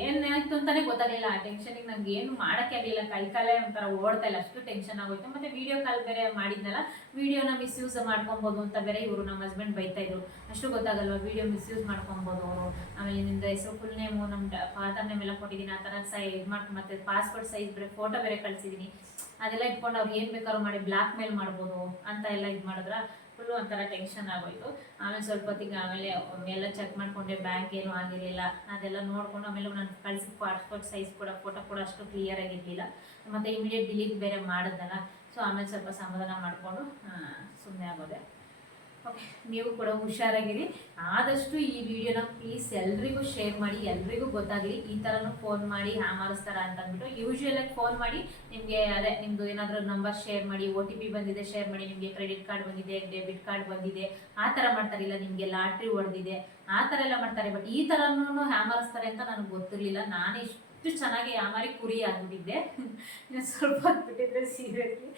ಏನು ಏನಾಯ್ತು ಅಂತಾನೆ ಗೊತ್ತಾಗಲಿಲ್ಲ. ಆ ಟೆನ್ಷನಿಗೆ ನಂಗೆ ಏನು ಮಾಡಕ್ಕೆ ಆಗಲಿಲ್ಲ. ಕೈ ಕಾಲೇ ಒಂಥರ ಓಡ್ತಾ ಇಲ್ಲ. ಅಷ್ಟು ಟೆನ್ಷನ್ ಆಗೋಯ್ತು. ಮತ್ತೆ ವಿಡಿಯೋ ಕಾಲ್ ಬೇರೆ ಮಾಡಿದ್ನಲ್ಲ. ವಿಡಿಯೋನ ಮಿಸ್ಯೂಸ್ ಮಾಡ್ಕೊಬೋದು ಅಂತ ಬೇರೆ ಇವರು ನಮ್ಮ ಹಸ್ಬೆಂಡ್ ಬೈತಾ ಇದ್ರು. ಅಷ್ಟು ಗೊತ್ತಾಗಲ್ವ? ವಿಡಿಯೋ ಮಿಸ್ಯೂಸ್ ಮಾಡ್ಕೊಬೋದು ಅವರು. ಆಮೇಲೆ ನಿಮ್ದು ಹೆಸರು ಫುಲ್ ನೇಮು ನಮ್ಮ ಫಾದರ್ ನೇಮ್ ಎಲ್ಲ ಕೊಟ್ಟಿದ್ದೀನಿ ಆ ಥರ ಸೈ, ಇದು ಮಾಡಿ ಮತ್ತೆ ಪಾಸ್ಪೋರ್ಟ್ ಸೈಜ್ ಬೇರೆ ಫೋಟೋ ಬೇರೆ ಕಳಿಸಿದ್ದೀನಿ ಅದೆಲ್ಲ ಇಟ್ಕೊಂಡು ಅವ್ರು ಏನು ಬೇಕಾದ್ರೂ ಮಾಡಿ ಬ್ಲ್ಯಾಕ್ ಮೇಲ್ ಮಾಡ್ಬೋದು ಅಂತ ಎಲ್ಲ ಇದು ಮಾಡಿದ್ರ? ಫುಲ್ಲು ಒಂಥರ ಟೆನ್ಷನ್ ಆಗೋಯ್ತು. ಆಮೇಲೆ ಸ್ವಲ್ಪ ಹೊತ್ತಿಗೆ ಆಮೇಲೆ ಎಲ್ಲ ಚೆಕ್ ಮಾಡ್ಕೊಂಡೆ ಬ್ಯಾಂಕ್ ಏನು ಆಗಿರಲಿಲ್ಲ. ಅದೆಲ್ಲ ನೋಡಿಕೊಂಡು ಆಮೇಲೆ ನಾನು ಕಳಿಸಿದ ಪಾಸ್ಪೋರ್ಟ್ ಸೈಜ್ ಕೂಡ ಫೋಟೋ ಕೂಡ ಅಷ್ಟು ಕ್ಲಿಯರ್ ಆಗಿರಲಿಲ್ಲ ಮತ್ತು ಇಮಿಡಿಯೇಟ್ ಡಿಲೀಟ್ ಬೇರೆ ಮಾಡಿದ್ನಲ್ಲ. ಸೊ ಆಮೇಲೆ ಸ್ವಲ್ಪ ಸಮಾಧಾನ ಮಾಡಿಕೊಂಡು ಸುಮ್ಮನೆ ಆಗೋದೆ. ನೀವು ಕೂಡ ಹುಷಾರಾಗಿರಿ. ಆದಷ್ಟು ಈ ವಿಡಿಯೋನ ಪ್ಲೀಸ್ ಎಲ್ರಿಗೂ ಶೇರ್ ಮಾಡಿ, ಎಲ್ರಿಗೂ ಗೊತ್ತಾಗಲಿ ಈ ಥರನೂ ಫೋನ್ ಮಾಡಿ ಹ್ಯಾಮಾರಿಸ್ತಾರ ಅಂತ ಅಂದ್ಬಿಟ್ಟು ಯೂಶ್ವಲಾಗಿ ಫೋನ್ ಮಾಡಿ, ನಿಮಗೆ ಅದೇ ನಿಮ್ಮದು ಏನಾದರೂ ನಂಬರ್ ಶೇರ್ ಮಾಡಿ ಒ ಟಿ ಪಿ ಬಂದಿದೆ ಶೇರ್ ಮಾಡಿ, ನಿಮಗೆ ಕ್ರೆಡಿಟ್ ಕಾರ್ಡ್ ಬಂದಿದೆ ಡೆಬಿಟ್ ಕಾರ್ಡ್ ಬಂದಿದೆ, ಆ ಥರ ಮಾಡ್ತಾರಿಲ್ಲ ನಿಮಗೆ ಲಾಟ್ರಿ ಹೊಡೆದಿದೆ, ಆ ಥರ ಎಲ್ಲ ಮಾಡ್ತಾರೆ. ಬಟ್ ಈ ಥರನೂ ಹ್ಯಾಮಾರಿಸ್ತಾರೆ ಅಂತ ನನಗೆ ಗೊತ್ತಿರಲಿಲ್ಲ. ನಾನು ಇಷ್ಟು ಚೆನ್ನಾಗಿ ಯಾಮಾರಿ ಕುರಿ ಆಗಿಬಿಟ್ಟಿದ್ದೆ ಸ್ವಲ್ಪ ಹೊತ್ಬಿಟ್ಟಿದ್ರೆ ಸೀರಿಯಸ್ಲಿ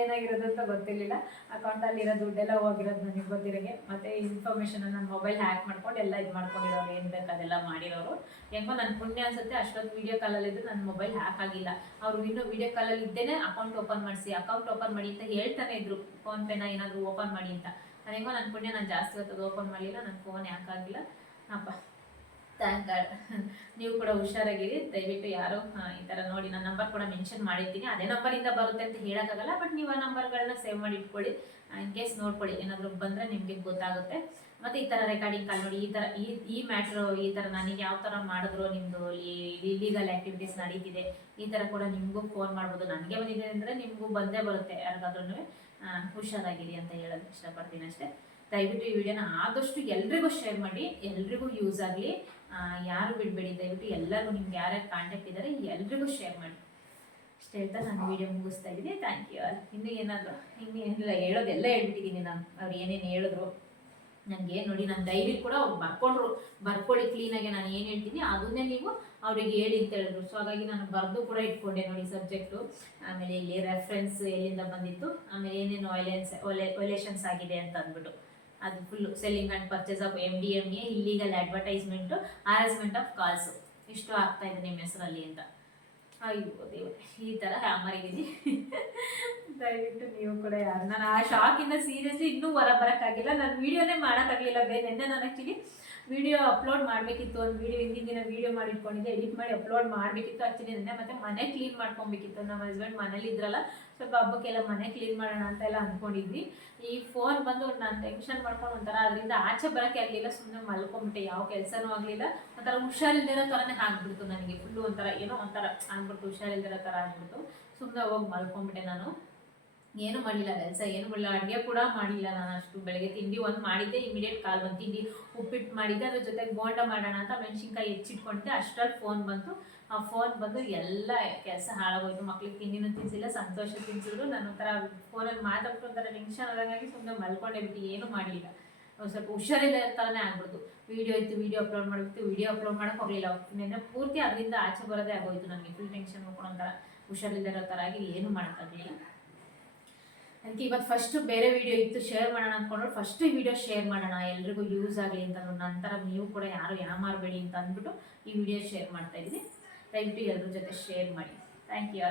ಏನಾಗಿರೋದು ಅಂತ ಗೊತ್ತಿರಲಿಲ್ಲ. ಅಕೌಂಟಲ್ಲಿರೋ ದುಡ್ಡೆಲ್ಲ ಹೋಗಿರೋದು ನನಗೆ ಗೊತ್ತಿರೋಂಗೆ. ಮತ್ತು ಇನ್ಫಾರ್ಮೇಷನ್ ನನ್ನ ಮೊಬೈಲ್ ಹ್ಯಾಕ್ ಮಾಡ್ಕೊಂಡು ಎಲ್ಲ ಇದು ಮಾಡ್ಕೊಂಡಿರೋರು, ಏನು ಬೇಕು ಅದೆಲ್ಲ ಮಾಡಿರೋರು. ಹೆಂಗೋ ನನ್ನ ಪುಣ್ಯ ಅನ್ಸುತ್ತೆ ಅಷ್ಟೊಂದು ವೀಡಿಯೋ ಕಾಲಲ್ಲಿದ್ದು ನನ್ನ ಮೊಬೈಲ್ ಹ್ಯಾಕ್ ಆಗಿಲ್ಲ. ಅವರು ಇನ್ನೂ ವೀಡಿಯೋ ಕಾಲಲ್ಲಿ ಇದ್ದೇನೆ ಅಕೌಂಟ್ ಓಪನ್ ಮಾಡಿಸಿ. ಅಕೌಂಟ್ ಓಪನ್ ಮಾಡಿ ಅಂತ ಹೇಳ್ತಾನೆ ಇದ್ರು. ಫೋನ್ಪೇನ ಏನಾದರೂ ಓಪನ್ ಮಾಡಿ ಅಂತ. ನನಗೋ ನನ್ನ ಪುಣ್ಯ ನಾನು ಜಾಸ್ತಿ ಹೊತ್ತು ಓಪನ್ ಮಾಡಲಿಲ್ಲ ನನ್ನ ಫೋನ್ ಹ್ಯಾಕ್ ಆಗಿಲ್ಲ. ಅಪ್ಪ. ಥ್ಯಾಂಕ್ ಗಾಡ್ ನೀವು ಕೂಡ ಹುಷಾರಾಗಿರಿ. ದಯವಿಟ್ಟು ಯಾರು ಈ ಥರ ನೋಡಿ ನನ್ನ ನಂಬರ್ ಕೂಡ ಮೆನ್ಷನ್ ಮಾಡಿರ್ತೀನಿ. ಅದೇ ನಂಬರಿಂದ ಬರುತ್ತೆ ಅಂತ ಹೇಳೋಕ್ಕಾಗಲ್ಲ ಬಟ್ ನೀವು ಆ ನಂಬರ್ಗಳನ್ನ ಸೇವ್ ಮಾಡಿ ಇಟ್ಕೊಳ್ಳಿ. ಇನ್ ಕೇಸ್ ನೋಡ್ಕೊಳ್ಳಿ, ಏನಾದರೂ ಬಂದರೆ ನಿಮಗೆ ಗೊತ್ತಾಗುತ್ತೆ. ಮತ್ತು ಈ ಥರ ರೆಕಾರ್ಡಿಂಗ್ ಕಾಲ್ ನೋಡಿ, ಈ ಥರ ಈ ಈ ಮ್ಯಾಟ್ರು ಈ ಥರ ನನಗೆ ಯಾವ ಥರ ಮಾಡಿದ್ರು ನಿಮ್ಮದು ಇಲೀಗಲ್ ಆ್ಯಕ್ಟಿವಿಟೀಸ್ ನಡೀತಿದೆ, ಈ ಥರ ಕೂಡ ನಿಮಗೂ ಫೋನ್ ಮಾಡ್ಬೋದು. ನನಗೆ ಬಂದಿದೆ ಅಂದರೆ ನಿಮಗೂ ಬಂದೇ ಬರುತ್ತೆ ಯಾರಿಗಾದ್ರೂ ಹುಷಾರಾಗಿರಿ ಅಂತ ಹೇಳೋದು ಇಷ್ಟಪಡ್ತೀನಿ ಅಷ್ಟೇ. ದಯವಿಟ್ಟು ಈ ವಿಡಿಯೋನ ಆದಷ್ಟು ಎಲ್ರಿಗೂ ಶೇರ್ ಮಾಡಿ, ಎಲ್ರಿಗೂ ಯೂಸ್ ಆಗಲಿ. ಯಾರು ಬಿಡಬೇಡಿ ದಯವಿಟ್ಟು ಎಲ್ಲರೂ ನಿಮ್ಗೆ ಯಾರ್ಯಾರು ಕಾಂಟ್ಯಾಕ್ಟ್ ಇದ್ದಾರೆ ಎಲ್ರಿಗೂ ಶೇರ್ ಮಾಡಿ ಇಷ್ಟ ಹೇಳ್ತಾ ನಾನು ವಿಡಿಯೋ ಮುಗಿಸ್ತಾ ಇದ್ದೀನಿ ಥ್ಯಾಂಕ್ ಯು ಇನ್ನೂ ಏನಾದರೂ ಇನ್ನು ಏನಿಲ್ಲ ಹೇಳೋದೆಲ್ಲ ಹೇಳ್ಬಿಟ್ಟಿದ್ದೀನಿ ನಾನು ಅವ್ರು ಏನೇನು ಹೇಳಿದ್ರು ನನಗೆ ನೋಡಿ ನನ್ನ ಡೈರಿ ಕೂಡ ಅವ್ರು ಬರ್ಕೊಂಡ್ರು ಬರ್ಕೊಳ್ಳಿ ಕ್ಲೀನಾಗಿ ನಾನು ಏನು ಹೇಳ್ತೀನಿ ಅದನ್ನೇ ನೀವು ಅವ್ರಿಗೆ ಹೇಳಿ ಅಂತ ಹೇಳಿದ್ರು ಸೊ ಹಾಗಾಗಿ ನಾನು ಬರೆದು ಕೂಡ ಇಟ್ಕೊಂಡೆ ನೋಡಿ ಸಬ್ಜೆಕ್ಟು ಆಮೇಲೆ ಇಲ್ಲಿ ರೆಫ್ರೆನ್ಸ್ ಎಲ್ಲಿಂದ ಬಂದಿತ್ತು ಆಮೇಲೆ ಏನೇನು ವೈಲೆನ್ಸ್ ವೈಲೇಷನ್ಸ್ ಆಗಿದೆ ಅಂತ ಅಂದ್ಬಿಟ್ಟು ಅದು full selling and purchase of M D M A illegal advertisement harassment of calls ಇಷ್ಟು ಆಗ್ತಾ ಇದೆ ನಿಮ್ಮ ಹೆಸರಲ್ಲಿ ಅಂತ. ಅಯ್ಯೋ ದೇವರೇ, ಈ ಥರ ಇದ್ದೀನಿ ದಯವಿಟ್ಟು ನೀವು ಕೂಡ ಯಾರು ನಾನು ಆ ಶಾಕಿಂದ ಸೀರಿಯಸ್ಲಿ ಇನ್ನೂ ಹೊರ ಬರೋಕ್ಕಾಗಿಲ್ಲ. ನಾನು ವೀಡಿಯೋನೇ ಮಾಡೋಕ್ಕಾಗಲಿಲ್ಲ ಬೇರೆ ನಿನ್ನೆ ನಾನು ಆ್ಯಕ್ಚುಲಿ ವಿಡಿಯೋ ಅಪ್ಲೋಡ್ ಮಾಡಬೇಕಿತ್ತು, ಒಂದು ವೀಡಿಯೋ ಹಿಂದಿನ ದಿನ ವಿಡಿಯೋ ಮಾಡಿ ಇಟ್ಕೊಂಡಿದ್ದೆ ಎಡಿಟ್ ಮಾಡಿ ಅಪ್ಲೋಡ್ ಮಾಡಬೇಕಿತ್ತು ಆ್ಯಕ್ಚುಲಿ ನಿನ್ನೆ. ಮತ್ತೆ ಮನೆ ಕ್ಲೀನ್ ಮಾಡ್ಕೊಬೇಕಿತ್ತು. ನಮ್ಮ ಹಸ್ಬೆಂಡ್ ಮನೇಲಿ ಇದ್ರಲ್ಲ, ಸ್ವಲ್ಪ ಹಬ್ಬಕ್ಕೆಲ್ಲ ಮನೆ ಕ್ಲೀನ್ ಮಾಡೋಣ ಅಂತ ಎಲ್ಲ ಅಂದ್ಕೊಂಡಿದ್ವಿ. ಈ ಫೋನ್ ಬಂದು ನಾನು ಟೆನ್ಷನ್ ಮಾಡ್ಕೊಂಡು ಒಂಥರ ಅದರಿಂದ ಆಚೆ ಬರೋಕ್ಕೆ ಆಗಲಿಲ್ಲ ಸುಮ್ಮನೆ ಮಲ್ಕೊಂಬಿಟ್ಟೆ, ಯಾವ ಕೆಲಸನೂ ಆಗಲಿಲ್ಲ. ಒಂಥರ ಹುಷಾರಿಲ್ದಿರೋ ಥರನೇ ಆಗ್ಬಿಡ್ತು ನನಗೆ ಫುಲ್ಲು ಒಂಥರ ಏನೋ ಒಂಥರ ಆಗ್ಬಿಡ್ತು, ಹುಷಾರಿಲ್ದಿರೋ ಥರ ಆಗ್ಬಿಡ್ತು. ಸುಮ್ಮನೆ ಹೋಗಿ ಮಲ್ಕೊಂಬಿಟ್ಟೆ ನಾನು. ಏನು ಮಾಡಿಲ್ಲ ಕೆಲಸ ಏನು ಮಾಡಿಲ್ಲ, ಅಡುಗೆ ಕೂಡ ಮಾಡಿಲ್ಲ ನಾನು ಅಷ್ಟು. ಬೆಳಗ್ಗೆ ತಿಂಡಿ ಒಂದು ಮಾಡಿದ್ದೆ ಇಮಿಡಿಯೇಟ್ ಕಾಲ್ ಬಂದು ತಿಂಡಿ ಉಪ್ಪಿಟ್ಟು ಮಾಡಿದ್ದೆ, ಅದ್ರ ಜೊತೆಗೆ ಬೋಂಡ ಮಾಡೋಣ ಅಂತ ಮೆಣಸಿನ್ಕಾಯಿ ಹೆಚ್ಚಿಟ್ಕೊಂಡಿದ್ದೆ. ಅಷ್ಟರಲ್ಲಿ ಫೋನ್ ಬಂತು. ಆ ಫೋನ್ ಬಂದು ಎಲ್ಲ ಕೆಲಸ ಹಾಳಾಗೋಯ್ತು. ಮಕ್ಳಿಗೆ ತಿಂಡಿನೂ ತಿನ್ಸಿಲ್ಲ, ಸಂತೋಷ ತಿನ್ಸಿದ್ರು. ನಾನು ಒಂಥರ ಫೋನಲ್ಲಿ ಮಾತಾಡ್ಕೊಂಡು ಒಂಥರ ಟೆನ್ಷನ್ ಸುಮ್ಮನೆ ಮಲ್ಕೊಂಡೇ ಬಿಟ್ಟು ಏನೂ ಮಾಡಲಿಲ್ಲ ಸ್ವಲ್ಪ ಹುಷಾರಿಲ್ಲ ಥರನೇ ಆಗ್ಬಿಡ್ತು. ವೀಡಿಯೋ ಇತ್ತು ವೀಡಿಯೋ ಅಪ್ಲೋಡ್ ಮಾಡಬೇಕು ವೀಡಿಯೋ ಅಪ್ಲೋಡ್ ಮಾಡೋಕೆ ಹೋಗಲಿಲ್ಲ. ನಿನ್ನೆ ಪೂರ್ತಿ ಅದರಿಂದ ಆಚೆ ಬರೋದೇ ಆಗೋಯ್ತು. ನನಗೆ ಫುಲ್ ಟೆನ್ಷನ್ ಮಾಡ್ಕೊಂಡು ಒಂಥರ ಹುಷಾರಿಲ್ಲದೆ ಇರೋ ಥರ ಆಗಿ ಏನು ಮಾಡೋಕ್ಕಾಗಲಿಲ್ಲ ಅದಕ್ಕೆ ಇವತ್ತು ಫಸ್ಟ್ ಬೇರೆ ವಿಡಿಯೋ ಇತ್ತು ಶೇರ್ ಮಾಡೋಣ ಅಂದ್ಕೊಂಡ್ರು ಫಸ್ಟ್ ವಿಡಿಯೋ ಶೇರ್ ಮಾಡೋಣ. ಎಲ್ರಿಗೂ ಯೂಸ್ ಆಗಲಿ ಅಂತ. ನಂತರ ನೀವು ಕೂಡ ಯಾರು ಯಾಮಾರಬೇಡಿ ಅಂತ ಅಂದ್ಬಿಟ್ಟು ಈ ವಿಡಿಯೋ ಶೇರ್ ಮಾಡ್ತಾ ಇದ್ದೀನಿ. ದಯವಿಟ್ಟು ಎಲ್ಲರ ಜೊತೆ ಶೇರ್ ಮಾಡಿ. Thank you